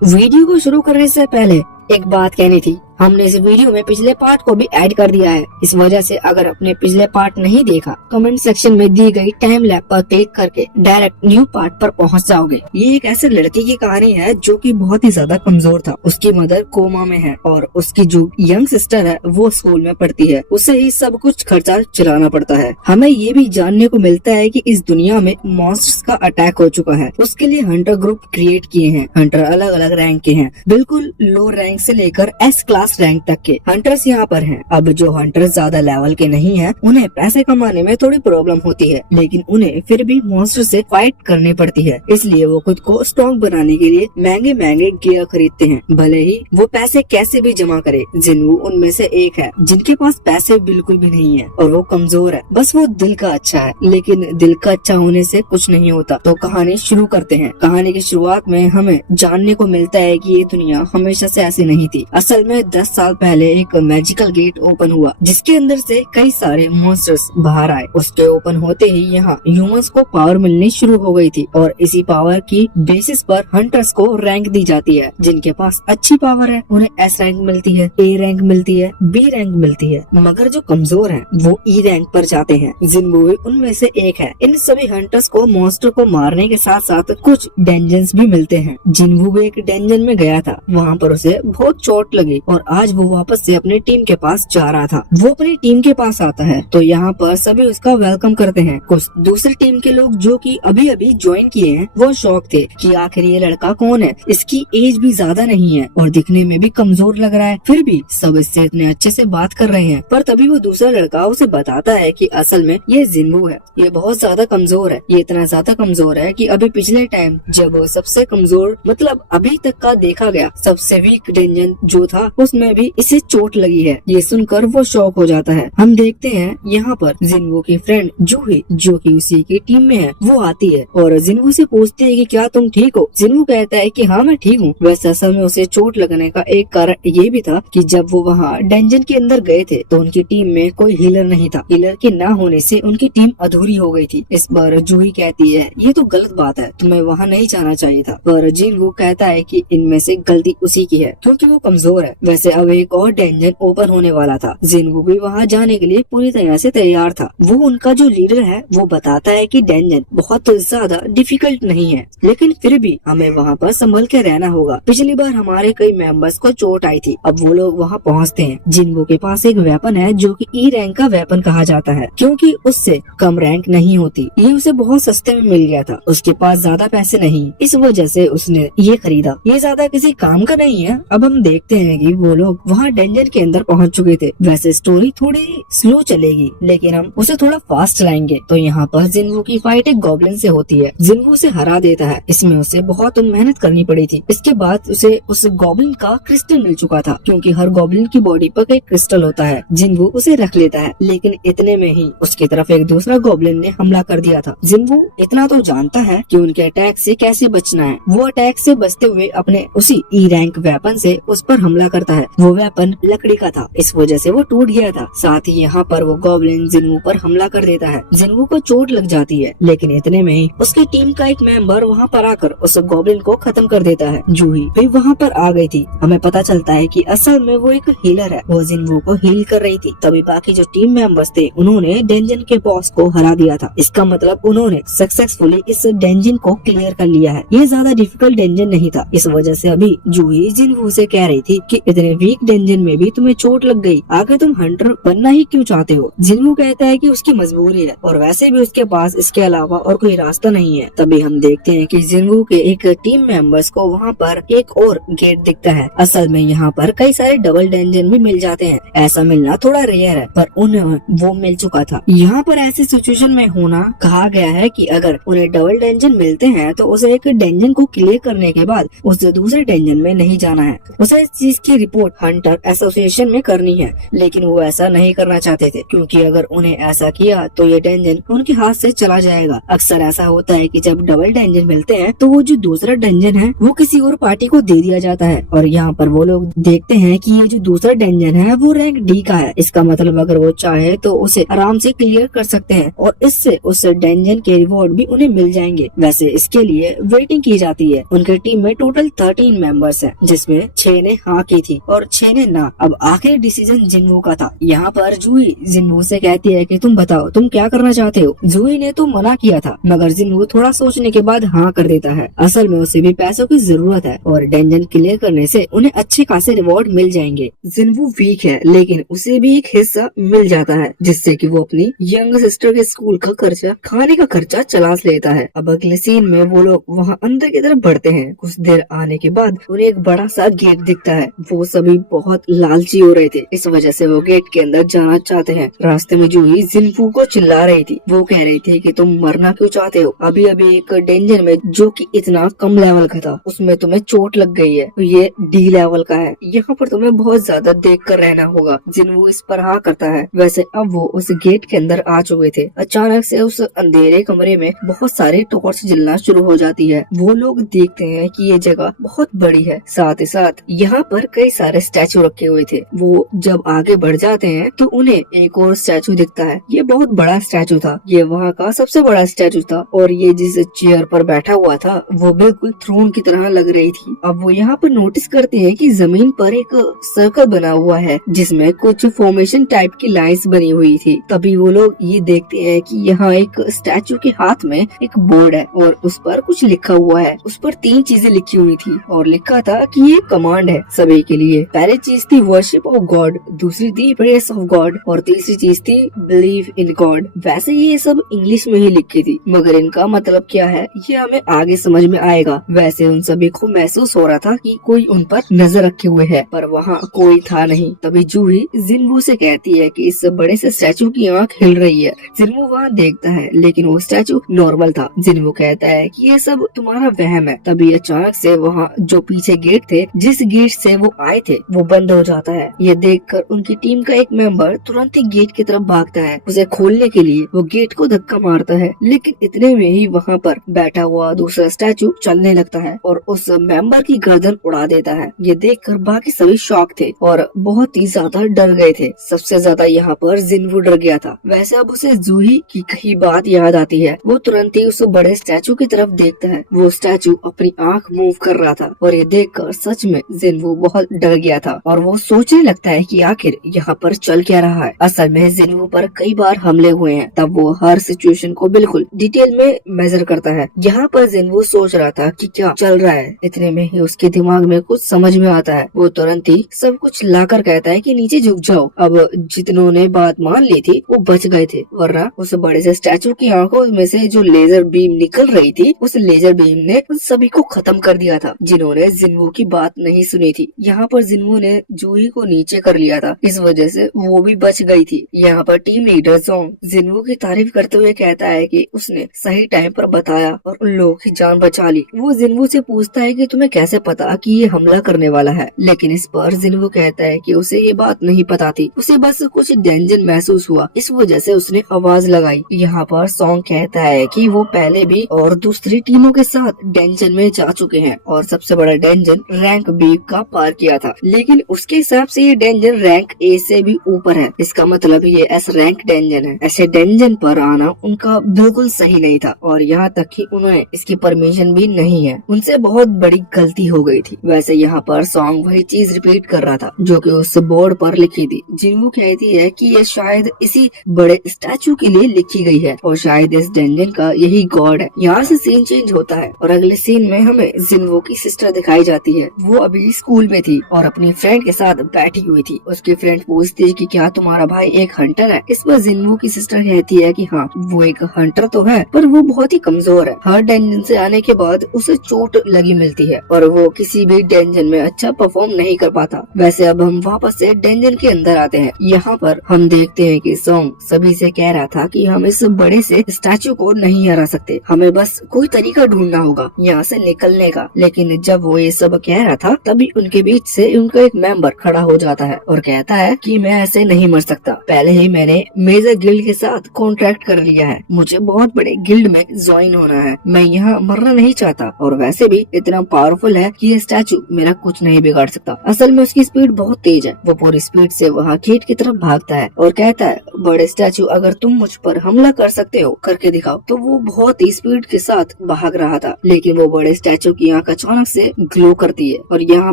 Video को शुरू करने से पहले एक बात कहनी थी। हमने इस वीडियो में पिछले पार्ट को भी ऐड कर दिया है। इस वजह से अगर आपने पिछले पार्ट नहीं देखा, कमेंट सेक्शन में दी गई टाइम लैप पर क्लिक करके डायरेक्ट न्यू पार्ट पर पहुंच जाओगे। ये एक ऐसे लड़की की कहानी है जो कि बहुत ही ज्यादा कमजोर था। उसकी मदर कोमा में है और उसकी जो यंग सिस्टर है वो स्कूल में पढ़ती है। उसे ही सब कुछ खर्चा चलाना पड़ता है। हमें ये भी जानने को मिलता है कि इस दुनिया में मॉन्स्टर्स का अटैक हो चुका है। उसके लिए हंटर ग्रुप क्रिएट किए हैं। हंटर अलग अलग रैंक के हैं, बिल्कुल लो रैंक से लेकर एस क्लास रैंक तक के हंटर्स यहाँ पर हैं। अब जो हंटर्स ज्यादा लेवल के नहीं हैं, उन्हें पैसे कमाने में थोड़ी प्रॉब्लम होती है, लेकिन उन्हें फिर भी मॉन्स्टर से फाइट करनी पड़ती है। इसलिए वो खुद को स्ट्रॉन्ग बनाने के लिए महंगे महंगे गियर खरीदते हैं, भले ही वो पैसे कैसे भी जमा करे। जिन्वू उनमें से एक है जिनके पास पैसे बिल्कुल भी नहीं है और वो कमजोर है। बस वो दिल का अच्छा है, लेकिन दिल का अच्छा होने से कुछ नहीं होता। तो कहानी शुरू करते हैं। कहानी की शुरुआत में हमें जानने को मिलता है कि ये दुनिया हमेशा से ऐसी नहीं थी। असल में 10 साल पहले एक मैजिकल गेट ओपन हुआ जिसके अंदर से कई सारे मॉन्स्टर्स बाहर आए। उसके ओपन होते ही यहाँ ह्यूमंस को पावर मिलनी शुरू हो गई थी और इसी पावर की बेसिस पर हंटर्स को रैंक दी जाती है। जिनके पास अच्छी पावर है उन्हें एस रैंक मिलती है, ए रैंक मिलती है, बी रैंक मिलती है, मगर जो कमजोर हैं वो ई रैंक पर जाते हैं। जिन्वू उनमें से एक है। इन सभी हंटर्स को मॉन्स्टर को मारने के साथ साथ कुछ डेंजन्स भी मिलते हैं। जिन्वू एक डेंजन में गया था, वहाँ पर उसे बहुत चोट लगी और आज वो वापस से अपनी टीम के पास जा रहा था। वो अपनी टीम के पास आता है तो यहाँ पर सभी उसका वेलकम करते हैं। कुछ दूसरी टीम के लोग जो कि अभी अभी ज्वाइन किए हैं वो शौक थे कि आखिर ये लड़का कौन है। इसकी एज भी ज्यादा नहीं है और दिखने में भी कमजोर लग रहा है, फिर भी सब इससे इतने अच्छे से बात कर रहे हैं। पर तभी वो दूसरा लड़का उसे बताता है कि असल में ये जिन्वू है, ये बहुत ज्यादा कमजोर है। ये इतना ज्यादा कमजोर है कि अभी पिछले टाइम जब सबसे कमजोर मतलब अभी तक का देखा गया सबसे वीक डेंजन जो था उसमें भी इसे चोट लगी है। ये सुनकर वो शॉक हो जाता है। हम देखते हैं यहाँ पर जिन्वू की फ्रेंड जूही जो कि उसी की टीम में है, वो आती है और जिन्वू से पूछती है कि क्या तुम ठीक हो। जिन्वू कहता है कि हाँ मैं ठीक हूँ। वैसे असल में उसे चोट लगने का एक कारण ये भी था कि जब वो वहाँ डेंजन के अंदर गए थे तो उनकी टीम में कोई हीलर नहीं था। हीलर के ना होने से उनकी टीम अधूरी हो गई थी। इस बार जूही कहती है ये तो गलत बात है, तुम्हें वहाँ नहीं जाना चाहिए था। पर जिन्वू कहता है कि इनमें से गलती उसी की है क्योंकि वो कमजोर है। वैसे अब एक और डेंजन ओपन होने वाला था। जिन्वू भी वहाँ जाने के लिए पूरी तरह से तैयार था। वो उनका जो लीडर है वो बताता है कि डेंजन बहुत ज्यादा डिफिकल्ट नहीं है, लेकिन फिर भी हमें वहाँ पर संभल के रहना होगा। पिछली बार हमारे कई मेंबर्स को चोट आई थी। अब वो लोग वहाँ पहुँचते हैं। जिन्वू के पास एक वेपन है जो कि ई रैंक का वेपन कहा जाता है क्योंकि उससे कम रैंक नहीं होती। ये उसे बहुत सस्ते में मिल गया था। उसके पास ज्यादा पैसे नहीं, इस वजह से उसने ये खरीदा। ये ज्यादा किसी काम का नहीं है। अब हम देखते हैं कि वो लोग वहाँ डेंजन के अंदर पहुंच चुके थे। वैसे स्टोरी थोड़ी स्लो चलेगी लेकिन हम उसे थोड़ा फास्ट चलाएंगे। तो यहाँ पर जिन्वू की फाइट एक गॉब्लिन से होती है। जिन्वू उसे हरा देता है। इसमें उसे बहुत मेहनत करनी पड़ी थी। इसके बाद उसे उस गॉब्लिन का क्रिस्टल मिल चुका था क्योंकि हर गॉब्लिन की बॉडी पर एक क्रिस्टल होता है। जिन्वू उसे रख लेता है, लेकिन इतने में ही उसकी तरफ एक दूसरा गॉब्लिन ने हमला कर दिया था। जिन्वू इतना तो जानता है कि उनके अटैक से कैसे बचना है। वो अटैक से बचते हुए अपने उसी ई रैंक वेपन से उस पर हमला करता है। वो वेपन लकड़ी का था, इस वजह से वो टूट गया था। साथ ही यहाँ पर वो गॉब्लिन जिन्वू पर हमला कर देता है। जिन्वू को चोट लग जाती है, लेकिन इतने में ही उसकी टीम का एक मेंबर वहाँ पर आकर उस गॉब्लिन को खत्म कर देता है। जूही भी वहाँ पर आ गई थी। हमें पता चलता है कि असल में वो एक हीलर है। वो जिन्वू को हील कर रही थी। तभी बाकी जो टीम मेंबर्स थे उन्होंने डेंजन के बॉस को हरा दिया था। इसका मतलब उन्होंने सक्सेसफुली इस डेंजन को क्लियर कर लिया है। ये ज्यादा डिफिकल्ट डेंजन नहीं था। इस वजह से अभी जूही जिन्वू से कह रही थी कि इतने वीक डेंजन में भी तुम्हें चोट लग गई, आगे तुम हंटर बनना ही क्यों चाहते हो। जिन्वू कहता है कि उसकी मजबूरी है और वैसे भी उसके पास इसके अलावा और कोई रास्ता नहीं है। तभी हम देखते हैं कि जिन्वू के एक टीम मेंबर्स को वहाँ पर एक और गेट दिखता है। असल में यहाँ पर कई सारे डबल डेंजन भी मिल जाते हैं। ऐसा मिलना थोड़ा रेयर है पर उन्हें वो मिल चुका था। यहाँ पर ऐसी सिचुएशन में होना कहा गया है कि अगर उन्हें डबल डेंजन मिलते हैं तो उसे एक डेंजन को क्लियर करने के बाद उसे दूसरे डेंजन में नहीं जाना है। उसे इस चीज की रिपोर्ट हंटर एसोसिएशन में करनी है, लेकिन वो ऐसा नहीं करना चाहते थे क्योंकि अगर उन्हें ऐसा किया तो ये डंजन उनके हाथ से चला जाएगा। अक्सर ऐसा होता है कि जब डबल डंजन मिलते हैं तो वो जो दूसरा डंजन है वो किसी और पार्टी को दे दिया जाता है, और यहाँ पर वो लोग देखते हैं कि ये जो दूसरा डंजन है वो रैंक डी का है। इसका मतलब अगर वो चाहे तो उसे आराम से क्लियर कर सकते हैं और इससे उस डंजन के रिवॉर्ड भी उन्हें मिल जाएंगे। वैसे इसके लिए वेटिंग की जाती है। उनके टीम में टोटल 13 मेंबर्स हैं, जिसमें 6 ने हाँ की थी और 6 ने ना। अब आखिरी डिसीजन जिन्वू का था। यहाँ पर जूही जिन्वू से कहती है कि तुम बताओ तुम क्या करना चाहते हो। जूही ने तो मना किया था, मगर जिन्वू थोड़ा सोचने के बाद हाँ कर देता है। असल में उसे भी पैसों की जरूरत है और डंजन क्लियर करने से उन्हें अच्छे खासे रिवॉर्ड मिल जाएंगे। जिन्वू वीक है, लेकिन उसे भी एक हिस्सा मिल जाता है जिससे कि वो अपनी यंग सिस्टर के स्कूल का खर्चा, खाने का खर्चा चला लेता है। अब अगले सीन में वो लोग वहाँ अंदर की तरफ बढ़ते हैं। कुछ देर आने के बाद उन्हें एक बड़ा सा गेट दिखता है। वो सभी बहुत लालची हो रहे थे, इस वजह से वो गेट के अंदर जाना चाहते हैं। रास्ते में जूही जिन्वू को चिल्ला रही थी। वो कह रही थी कि तुम मरना क्यों चाहते हो। अभी अभी एक डेंजर में जो कि इतना कम लेवल का था उसमें तुम्हें चोट लग गई है, तो ये डी लेवल का है। यहाँ पर तुम्हें बहुत ज्यादा देख कर रहना होगा। जिन्वू इस पर हाँ करता है। वैसे अब वो उस गेट के अंदर आ चुके थे। अचानक से उस अंधेरे कमरे में बहुत सारे टॉर्च जलना शुरू हो जाती है। वो लोग देखते हैं कि ये जगह बहुत बड़ी है, साथ ही साथ यहाँ पर कई सारे स्टैचू रखे हुए थे। वो जब आगे बढ़ जाते हैं तो उन्हें एक और स्टैचू दिखता है। ये बहुत बड़ा स्टैचू था, ये वहाँ का सबसे बड़ा स्टैचू था और ये जिस चेयर पर बैठा हुआ था वो बिल्कुल थ्रोन की तरह लग रही थी। अब वो यहाँ पर नोटिस करते हैं कि जमीन पर एक सर्कल बना हुआ है जिसमें कुछ फॉर्मेशन टाइप की लाइंस बनी हुई थी। तभी वो लोग ये देखते हैं कि यहाँ एक स्टैचू के हाथ में एक बोर्ड है और उस पर कुछ लिखा हुआ है। उस पर 3 चीजें लिखी हुई थी और लिखा था कि ये कमांड है सभी के लिए। पहली चीज थी वर्शिप ऑफ गॉड, दूसरी थी प्रेस ऑफ गॉड और तीसरी चीज थी बिलीव इन गॉड। वैसे ये सब इंग्लिश में ही लिखी थी, मगर इनका मतलब क्या है ये हमें आगे समझ में आएगा। वैसे उन सभी को महसूस हो रहा था कि कोई उन पर नजर रखे हुए है, पर वहाँ कोई था नहीं। तभी जूही जिन्वू से कहती है कि इस बड़े से स्टैचू की आंख हिल रही है। जिन्वू वहाँ देखता है लेकिन वो स्टैचू नॉर्मल था। जिन्वू कहता है कि ये सब तुम्हारा वहम है। तभी अचानक से वहाँ जो पीछे गेट थे, जिस गेट से वो आए थे, वो बंद हो जाता है। ये देखकर उनकी टीम का एक मेंबर तुरंत ही गेट की तरफ भागता है। उसे खोलने के लिए वो गेट को धक्का मारता है, लेकिन इतने में ही वहाँ पर बैठा हुआ दूसरा स्टैचू चलने लगता है और उस मेंबर की गर्दन उड़ा देता है। ये देखकर बाकी सभी शॉक थे और बहुत ही ज्यादा डर गए थे। सबसे ज्यादा यहाँ पर जिन्वू डर गया था। वैसे अब उसे जूही की कही बात याद आती है। वो तुरंत ही उस बड़े स्टैचू की तरफ देखता है। वो स्टैचू अपनी आंख मूव कर रहा था और ये देखकर सच में जिन्वू बहुत डर गया था और वो सोचने लगता है कि आखिर यहाँ पर चल क्या रहा है। असल में जिन्वू पर कई बार हमले हुए हैं, तब वो हर सिचुएशन को बिल्कुल डिटेल में मेजर करता है। यहाँ पर जिन्वू सोच रहा था कि क्या चल रहा है। इतने में ही उसके दिमाग में कुछ समझ में आता है। वो तुरंत ही सब कुछ लाकर कहता है कि नीचे झुक जाओ। अब जितनों ने बात मान ली थी वो बच गए थे, वरना उस बड़े से स्टैचू की आंखों में से जो लेजर बीम निकल रही थी, उस लेजर बीम ने उन सभी को खत्म कर दिया था जिन्होंने जिन्वू की बात नहीं सुनी थी। यहाँ पर जिन्वू ने जूही को नीचे कर लिया था, इस वजह से वो भी बच गई थी। यहाँ पर टीम लीडर जोंग जिन्वू की तारीफ करते हुए कहता है कि उसने सही टाइम पर बताया और उन लोगों की जान बचा ली। वो जिन्वू से पूछता है कि तुम्हें कैसे पता कि ये हमला करने वाला है, लेकिन इस पर जिन्वू कहता है कि उसे ये बात नहीं पता थी, उसे बस कुछ डेंजर महसूस हुआ, इस वजह से उसने आवाज लगाई। यहाँ पर सॉन्ग कहता है कि वो पहले भी और दूसरी टीमों के साथ डेंजन में जा चुके हैं और सबसे बड़ा डेंजन रैंक बी का पार किया था, लेकिन उसके हिसाब से ये डेंजन रैंक ए से भी ऊपर है। इसका मतलब ये एस रैंक डेंजन है। ऐसे डेंजन पर आना उनका बिल्कुल सही नहीं था और यहाँ तक कि उन्हें इसकी परमिशन भी नहीं है। उनसे बहुत बड़ी गलती हो गई थी। वैसे यहाँ पर सॉन्ग वही चीज रिपीट कर रहा था जो कि उस बोर्ड पर लिखी थी। जिन्वू कहती है कि ये शायद इसी बड़े स्टैचू के लिए लिखी गई है और शायद इस डेंजन का यही गॉड है। यहाँ से सीन चेंज होता है और अगले सीन में हमें जिन्वू की सिस्टर दिखाई जाती है। वो अभी स्कूल में थी और अपनी फ्रेंड के साथ बैठी हुई थी। उसकी फ्रेंड पूछती है कि क्या तुम्हारा भाई एक हंटर है। इस पर जिन्वू की सिस्टर कहती है कि हाँ वो एक हंटर तो है, पर वो बहुत ही कमजोर है। हर डेंजन से आने के बाद उसे चोट लगी मिलती है और वो किसी भी डेंजन में अच्छा परफॉर्म नहीं कर पाता। वैसे अब हम वापस से डेंजन के अंदर आते हैं। यहाँ पर हम देखते हैं कि सॉन्ग सभी से कह रहा था कि हम इस बड़े से स्टैचू को नहीं हरा सकते, हमें बस कोई तरीका ढूंढना होगा यहाँ से निकलने का। लेकिन जब वो ये सब कह रहा था तभी उनके बीच से से उनका एक मेंबर खड़ा हो जाता है और कहता है कि मैं ऐसे नहीं मर सकता, पहले ही मैंने मेजर गिल्ड के साथ कॉन्ट्रैक्ट कर लिया है, मुझे बहुत बड़े गिल्ड में ज्वाइन होना है, मैं यहाँ मरना नहीं चाहता और वैसे भी इतना पावरफुल है कि ये स्टैचू मेरा कुछ नहीं बिगाड़ सकता। असल में उसकी स्पीड बहुत तेज है, वो पूरी स्पीड से वहाँ गेट की तरफ भागता है और कहता है बड़े स्टैचू अगर तुम मुझ पर हमला कर सकते हो करके दिखाओ। तो वो बहुत ही स्पीड के साथ भाग रहा था, लेकिन वो बड़े स्टैचू की आंख अचानक से ग्लो करती है और यहाँ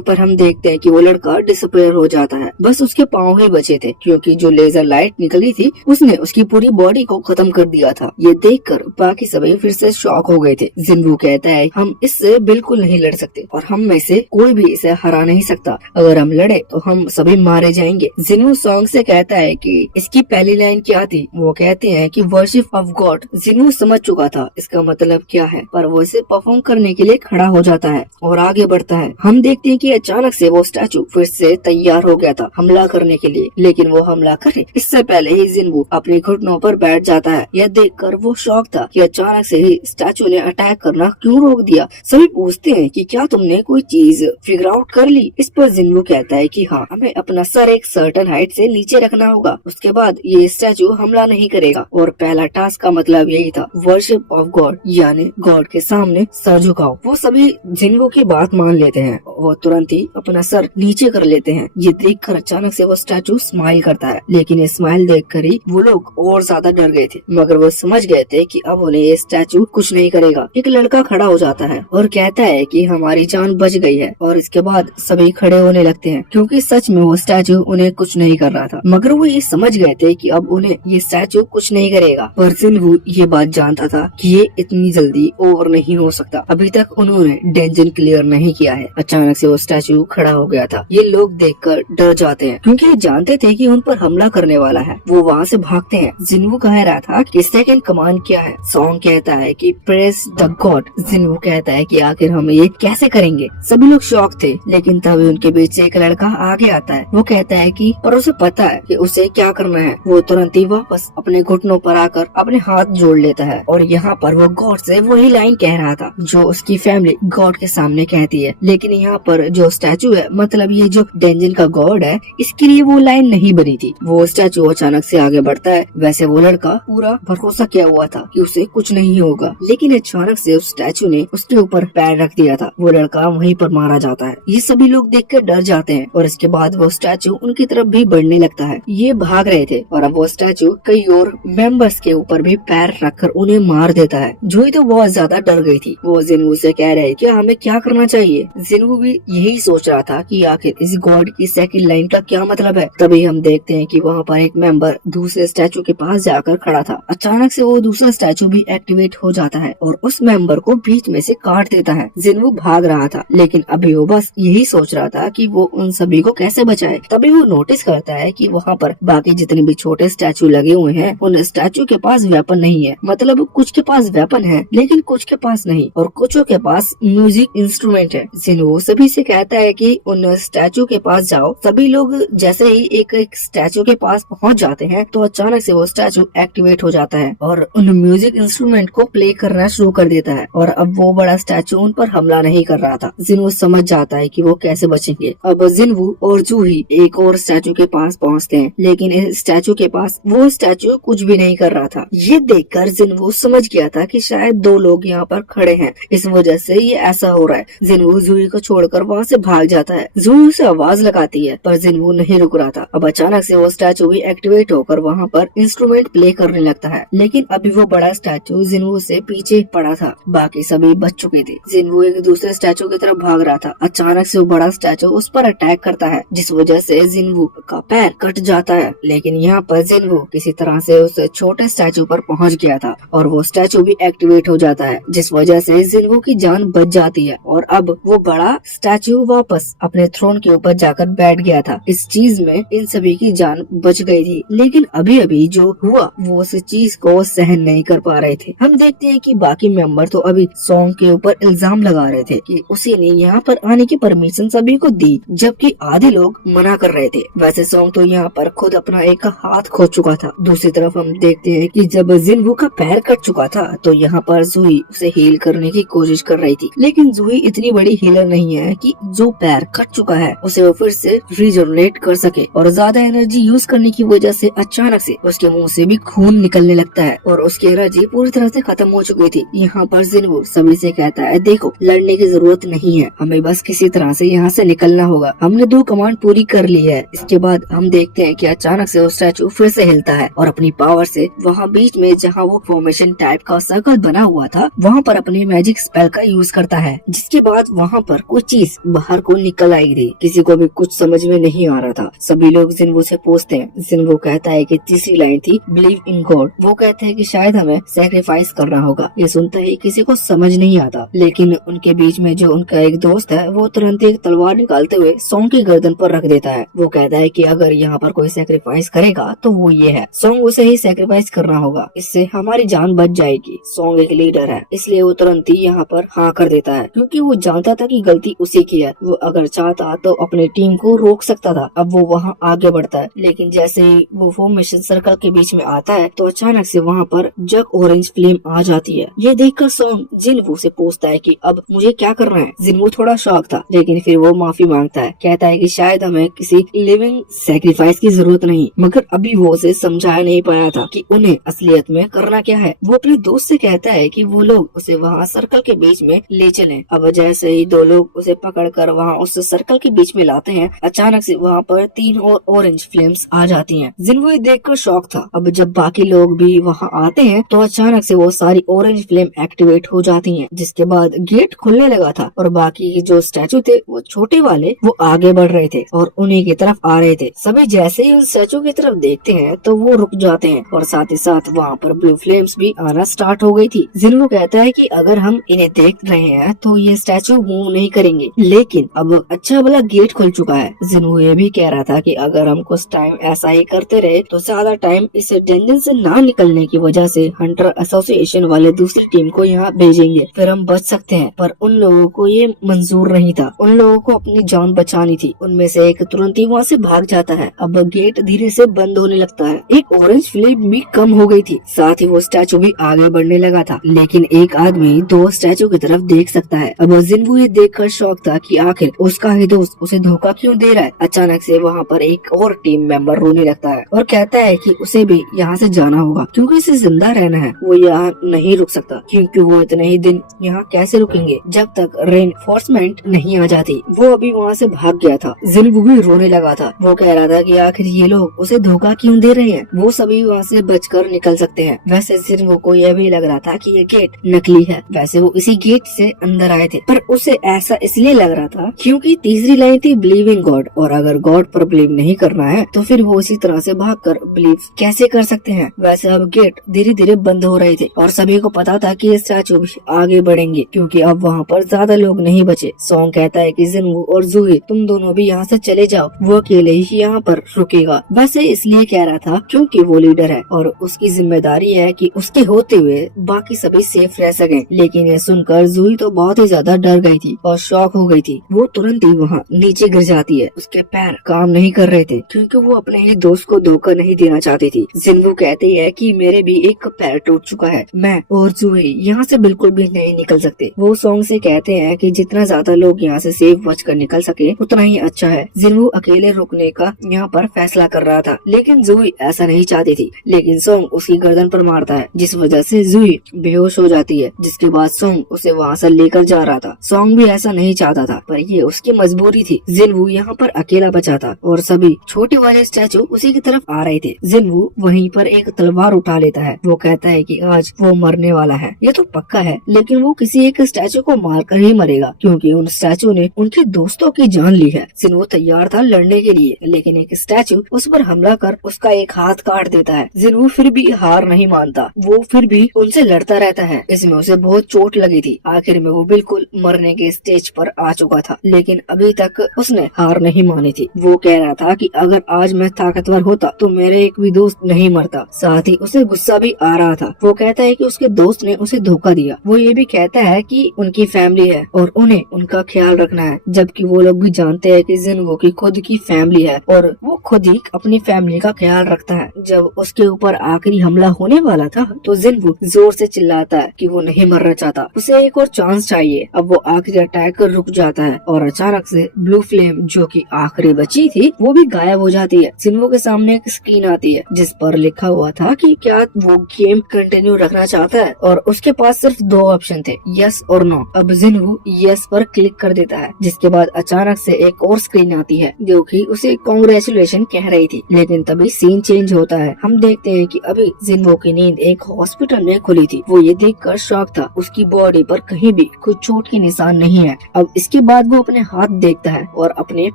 पर हम देखते हैं कि वो लड़का डिसअपियर हो जाता है, बस उसके पाँव ही बचे थे क्योंकि जो लेजर लाइट निकली थी उसने उसकी पूरी बॉडी को खत्म कर दिया था। ये देखकर बाकी सभी फिर से शॉक हो गए थे। जिन्वू कहता है हम इससे बिल्कुल नहीं लड़ सकते और हम में से कोई भी इसे हरा नहीं सकता, अगर हम लड़े तो हम सभी मारे जाएंगे। जिन्वू सॉन्ग से कहता है कि इसकी पहली लाइन क्या थी, वो कहते हैं कि वर्शिप ऑफ गॉड। जिन्वू समझ चुका था इसका मतलब क्या है, पर वो इसे परफॉर्म करने के लिए खड़ा हो जाता है और आगे बढ़ता है। हम देखते हैं कि अचानक से वो स्टैचू फिर से तैयार हो गया था हमला करने के लिए, लेकिन वो हमला करे इससे पहले ही जिन्वू अपने घुटनों पर बैठ जाता है। यह देखकर वो शॉक था कि अचानक से ही स्टैचू ने अटैक करना क्यों रोक दिया। सभी पूछते हैं कि क्या तुमने कोई चीज फिगर आउट कर ली। इस पर जिन्वू कहता है कि हाँ, हमें अपना सर एक सर्टेन हाइट से नीचे रखना होगा, उसके बाद ये स्टैचू हमला नहीं करेगा। और पहला टास्क का मतलब यही था, वर्शिप ऑफ गॉड, यानी गॉड के सामने सर झुकाओ। वो सभी जिन्वू की बात मान लेते हैं, वो तुरंत ही अपना सर नीचे कर लेते हैं। ये देखकर अचानक से वो स्टैचू स्माइल करता है, लेकिन ये स्माइल देखकर ही वो लोग और ज्यादा डर गए थे, मगर वो समझ गए थे कि अब उन्हें ये स्टैचू कुछ नहीं करेगा। एक लड़का खड़ा हो जाता है और कहता है कि हमारी जान बच गई है, और इसके बाद सभी खड़े होने लगते हैं क्योंकि सच में वो स्टैचू उन्हें कुछ नहीं कर रहा था, मगर वो ये समझ गए थे कि अब उन्हें ये स्टैचू कुछ नहीं करेगा। पर जिन्वू ये बात जानता था कि ये इतनी जल्दी ओवर नहीं हो सकता, अभी तक उन्होंने डेंजन क्लियर नहीं किया है। अचानक से वो स्टैचू खड़ा हो गया था। ये लोग देखकर डर जाते हैं क्योंकि ये जानते थे कि उन पर हमला करने वाला है। वो वहाँ से भागते हैं। जिन्वू कह रहा था कि सेकंड कमांड क्या है। सॉन्ग कहता है कि प्रेस द गॉड। जिन्वू कहता है कि आखिर हम ये कैसे करेंगे। सभी लोग शॉक थे, लेकिन तभी उनके बीच से एक लड़का आगे आता है। वो कहता है कि पर उसे पता है कि उसे क्या करना है। वो तुरंत ही वापस अपने घुटनों पर आकर अपने हाथ जोड़ लेता है और यहाँ पर वो गॉड से वही लाइन कह रहा था जो उसकी फैमिली गॉड के सामने कहती है। लेकिन यहाँ पर जो स्टैचू है, मतलब ये जो डेंजन का गॉड है, इसके लिए वो लाइन नहीं बनी थी। वो स्टैचू अचानक से आगे बढ़ता है। वैसे वो लड़का पूरा भरोसा किया हुआ था कि उसे कुछ नहीं होगा, लेकिन अचानक से उस स्टैचू ने उसके ऊपर पैर रख दिया था। वो लड़का वहीं पर मारा जाता है। ये सभी लोग देखकर डर जाते हैं और इसके बाद वो स्टैचू उनकी तरफ भी बढ़ने लगता है। ये भाग रहे थे और अब वो स्टैचू कई और मेंबर्स के ऊपर भी पैर रखकर उन्हें मार देता है। जूही तो बहुत ज्यादा डर गई थी। वो जिन्वू से कह रहे कि हमें क्या करना चाहिए। जिन्वू भी यही सोच रहा था कि आखिर इस गॉड की सेकंड लाइन का क्या मतलब है। तभी हम देखते हैं कि वहाँ पर एक मेंबर दूसरे स्टैचू के पास जाकर खड़ा था। अचानक से वो दूसरा स्टैचू भी एक्टिवेट हो जाता है और उस मेंबर को बीच में से काट देता है। जिन्वू भाग रहा था, लेकिन अभी वो बस यही सोच रहा था कि वो उन सभी को कैसे बचाए। तभी वो नोटिस करता है कि वहाँ पर बाकी जितने भी छोटे स्टैचू लगे हुए हैं, उन स्टैचू के पास वेपन नहीं है। मतलब कुछ के पास वेपन है, लेकिन कुछ के पास नहीं, और कुछों के पास म्यूजिक इंस्ट्रूमेंट है। जिन्वू सभी से कहता है कि उन स्टैचू के पास जाओ। सभी लोग जैसे ही एक स्टैचू के पास पहुंच जाते हैं, तो अचानक से वो स्टैचू एक्टिवेट हो जाता है और उन म्यूजिक इंस्ट्रूमेंट को प्ले करना शुरू कर देता है। और अब वो बड़ा स्टैचू उन पर हमला नहीं कर रहा था। जिन्वू समझ जाता है कि वो कैसे बचेंगे। अब जिन्वू और जूही एक और स्टैचू के पास पहुंचते हैं, लेकिन इस स्टैचू के पास वो स्टैचू कुछ भी नहीं कर रहा था। ये देखकर जिन्वू समझ गया था कि शायद दो लोग यहाँ पर खड़े हैं, इस वजह से ये ऐसा हो रहा है। जिन्वू जूही को छोड़कर वहाँ से भाग जाता है। जूही उसे आवाज लगाती है, पर जिन्वू नहीं रुक रहा था। अब अचानक से वो स्टैचू भी एक्टिवेट होकर वहाँ पर इंस्ट्रूमेंट प्ले करने लगता है, लेकिन अभी वो बड़ा स्टैचू जिन्वू से पीछे पड़ा था। बाकी सभी बच चुके थे। जिन्वू एक दूसरे स्टैचू की तरफ भाग रहा था। अचानक से वो बड़ा स्टैचू उस पर अटैक करता है, जिस वजह से जिन्वू का पैर कट जाता है। लेकिन यहाँ पर जिन्वू किसी तरह से उस छोटे स्टैचू पर पहुँच गया था और वो स्टैचू भी एक्टिवेट हो जाता है, जिस वजह से जिन्वू की जान बच जाती है। और अब वो बड़ा स्टैचू वापस अपने थ्रोन के ऊपर जाकर बैठ गया था। इस चीज में इन सभी की जान बच गई थी, लेकिन अभी अभी जो हुआ वो उस चीज को सहन नहीं कर पा रहे थे। हम देखते हैं कि बाकी मेंबर तो अभी सॉन्ग के ऊपर इल्जाम लगा रहे थे कि उसी ने यहाँ पर आने की परमिशन सभी को दी, जबकि आधे लोग मना कर रहे थे। वैसे सॉन्ग तो यहाँ पर खुद अपना एक हाथ खो चुका था। दूसरी तरफ हम देखते हैं कि जब जिन्वू का पैर कट चुका था, तो यहाँ पर जूही उसे हील करने की कोशिश कर रही थी, लेकिन जूही इतनी बड़ी हीलर नहीं है कि जो पैर कट कट चुका है उसे वो फिर से रिजनरेट कर सके। और ज्यादा एनर्जी यूज करने की वजह से अचानक से उसके मुंह से भी खून निकलने लगता है और उसकी एनर्जी पूरी तरह से खत्म हो चुकी थी। यहाँ पर जिन्वू सभी से कहता है, देखो लड़ने की जरूरत नहीं है, हमें बस किसी तरह से यहाँ से निकलना होगा। हमने 2 कमांड पूरी कर ली है। इसके बाद हम देखते हैं कि अचानक से वो स्टैचू फिर से हिलता है और अपनी पावर से वहाँ बीच में जहाँ वो फॉर्मेशन टाइप का सर्कल बना हुआ था वहाँ पर अपने मैजिक स्पेल का यूज करता है। जिसके बाद वहाँ पर कुछ चीज बाहर को निकल आई थी। किसी को भी कुछ समझ में नहीं आ रहा था। सभी लोग जिन्वू से पूछते हैं। जिन्वू कहता है कि तीसरी लाइन थी बिलीव इन गॉड। वो कहते हैं कि शायद हमें सैक्रिफाइस करना होगा। ये सुनते ही किसी को समझ नहीं आता, लेकिन उनके बीच में जो उनका एक दोस्त है वो तुरंत एक तलवार निकालते हुए सोंग की गर्दन पर रख देता है। वो कहता है कि अगर यहाँ पर कोई सैक्रिफाइस करेगा तो वो ये है, सोंग उसे ही सैक्रिफाइस करना होगा, इससे हमारी जान बच जाएगी। सोंग एक लीडर है इसलिए वो तुरंत ही यहाँ पर हाँ कर देता है क्योंकि वो जानता था कि गलती उसी की है। वो अगर चाहता तो अपनी टीम को रोक सकता था। अब वो वहाँ आगे बढ़ता है, लेकिन जैसे ही वो फॉर्मेशन सर्कल के बीच में आता है तो अचानक से वहाँ पर जग ऑरेंज फ्लेम आ जाती है। ये देखकर सोंग जिन्वू से पूछता है कि अब मुझे क्या करना है। जिन्वू थोड़ा शॉक था, लेकिन फिर वो माफी मांगता है। कहता है कि शायद हमें किसी लिविंग सैक्रिफाइस की जरूरत नहीं, मगर अभी वो उसे समझा नहीं पाया था कि उन्हें असलियत में करना क्या है। वो अपने दोस्त से कहता है कि वो लोग उसे वहाँ सर्कल के बीच में ले चलें। अब जैसे ही 2 लोग उसे पकड़कर वहाँ उस सर्कल के बीच में लाते हैं, अचानक से वहाँ पर 3 और ऑरेंज फ्लेम्स आ जाती हैं। जिन्वू ये देखकर शॉक था। अब जब बाकी लोग भी वहाँ आते हैं तो अचानक से वो सारी ऑरेंज फ्लेम एक्टिवेट हो जाती हैं। जिसके बाद गेट खुलने लगा था और बाकी जो स्टैचू थे वो छोटे वाले वो आगे बढ़ रहे थे और उन्हीं की तरफ आ रहे थे। सभी जैसे ही उन स्टैचू की तरफ देखते हैं तो वो रुक जाते हैं और साथ ही साथ वहाँ पर ब्लू फ्लेम्स भी आना स्टार्ट हो गई थी। जिन्वू कहता है कि अगर हम इन्हें देख रहे हैं तो ये स्टैचू मूव नहीं करेंगे, लेकिन अब अच्छा भला गेट खुल चुका है। जिन्वू ये भी कह रहा था कि अगर हम कुछ टाइम ऐसा ही करते रहे तो ज्यादा टाइम इस डंजन से ना निकलने की वजह से हंटर एसोसिएशन वाले दूसरी टीम को यहाँ भेजेंगे, फिर हम बच सकते हैं। पर उन लोगों को ये मंजूर नहीं था। उन लोगों को अपनी जान बचानी थी। उनमें से एक तुरंत ही वहाँ से भाग जाता है। अब गेट धीरे से बंद होने लगता है। एक ऑरेंज फ्लेम भी कम हो गई थी, साथ ही वो स्टैचू भी आगे बढ़ने लगा था, लेकिन एक आदमी 2 स्टैचू की तरफ देख सकता है। अब जिन्वू ये देखकर शॉक था कि आखिर उसका ही दोस्त उसे धोखा क्यों दे रहा है। अचानक से वहाँ पर एक और टीम मेंबर रोने लगता है और कहता है कि उसे भी यहाँ से जाना होगा क्योंकि इसे जिंदा रहना है। वो यहाँ नहीं रुक सकता क्योंकि वो इतने ही दिन यहाँ कैसे रुकेंगे जब तक रेनफोर्समेंट नहीं आ जाती। वो अभी वहाँ से भाग गया था। जिन्वू भी रोने लगा था। वो कह रहा था कि आखिर ये लोग उसे धोखा क्यों दे रहे हैं। वो सभी वहाँ से बचकर निकल सकते हैं। वैसे जिन्वू को यह भी लग रहा था कि ये गेट नकली है। वैसे वो इसी गेट से अंदर आए थे, पर उसे ऐसा इसलिए लग रहा था क्योंकि तीसरी लाइन थी बिलीव इन गॉड, और अगर गॉड पर बिलीव नहीं करना है तो फिर वो इसी तरह से भागकर बिलीव कैसे कर सकते हैं। वैसे अब गेट धीरे धीरे बंद हो रहे थे और सभी को पता था कि ये स्टैचू भी आगे बढ़ेंगे क्योंकि अब वहाँ पर ज्यादा लोग नहीं बचे। सोंग कहता है कि जिन्वू और जूही तुम दोनों भी यहाँ से चले जाओ, वो अकेले ही यहाँ पर रुकेगा। वैसे इसलिए कह रहा था क्योंकि वो लीडर है और उसकी जिम्मेदारी है कि उसके होते हुए बाकी सभी सेफ रह सकें। लेकिन ये सुनकर जूही तो बहुत ही ज्यादा डर गई थी और शॉक हो गई थी। वो तुरंत ही वहाँ नीचे गिर जाती है। उसके पैर काम नहीं कर रहे थे क्योंकि वो अपने ही दोस्त को धोखा नहीं देना चाहती थी। जिन्वू कहती है कि मेरे भी एक पैर टूट चुका है, मैं और जूही यहाँ से बिल्कुल भी नहीं निकल सकते। वो सोंग से कहते हैं कि जितना ज्यादा लोग यहाँ से सेफ बचकर निकल सके उतना ही अच्छा है। जिन्वू अकेले रुकने का यहाँ पर फैसला कर रहा था, लेकिन जूही ऐसा नहीं चाहती थी। लेकिन सोंग उसकी गर्दन पर मारता है जिस वजह से जूही बेहोश हो जाती है। जिसके बाद सोंग उसे वहाँ से लेकर जा रहा था। सोंग भी ऐसा नहीं चाहता था, पर ये उसकी मजबूरी थी। जिन्वू यहाँ पर अकेला बचा था और सभी छोटे वाले स्टैचू उसी की तरफ आ रहे थे। जिन्वू वहीं पर एक तलवार उठा लेता है। वो कहता है कि आज वो मरने वाला है, ये तो पक्का है, लेकिन वो किसी एक स्टैचू को मारकर ही मरेगा क्योंकि उन स्टैचू ने उनके दोस्तों की जान ली है। जिन्वू तैयार था लड़ने के लिए, लेकिन एक स्टैचू उस पर हमला कर उसका एक हाथ काट देता है। जिन्वू फिर भी हार नहीं मानता। वो फिर भी उनसे लड़ता रहता है। इसमें उसे बहुत चोट लगी थी। आखिर में वो बिल्कुल मरने के स्टेज पर आ चुका था, लेकिन अभी तक उसने हार नहीं मानी थी। वो कह रहा था कि अगर आज मैं ताकतवर होता तो मेरे एक भी दोस्त नहीं मरता। साथ ही उसे गुस्सा भी आ रहा था। वो कहता है कि उसके दोस्त ने उसे धोखा दिया। वो ये भी कहता है कि उनकी फैमिली है और उन्हें उनका ख्याल रखना है, जबकि वो लोग भी जानते हैं कि जिन्वू की खुद की फैमिली है और वो खुद ही अपनी फैमिली का ख्याल रखता है। जब उसके ऊपर आखिरी हमला होने वाला था तो जिन्वू जोर से चिल्लाता है कि वो नहीं मरना चाहता, उसे एक और चांस चाहिए। अब वो आखिरी अटैक रुक जाता है और अचानक अचानक से ब्लू फ्लेम जो कि आखिरी बची थी वो भी गायब हो जाती है। जिन्वो के सामने एक स्क्रीन आती है जिस पर लिखा हुआ था कि क्या वो गेम कंटिन्यू रखना चाहता है और उसके पास सिर्फ 2 ऑप्शन थे, यस और नो। अब जिन्वो यस पर क्लिक कर देता है जिसके बाद अचानक से एक और स्क्रीन आती है जो कि उसे कांग्रेचुलेशन कह रही थी। लेकिन तभी सीन चेंज होता है। हम देखते हैं कि अभी जिन्वो की नींद एक हॉस्पिटल में खुली थी। वो ये देखकर शॉक था। उसकी बॉडी पर कहीं भी कोई चोट के निशान नहीं है। अब इसके बाद वो अपने हाथ देखता है और अपने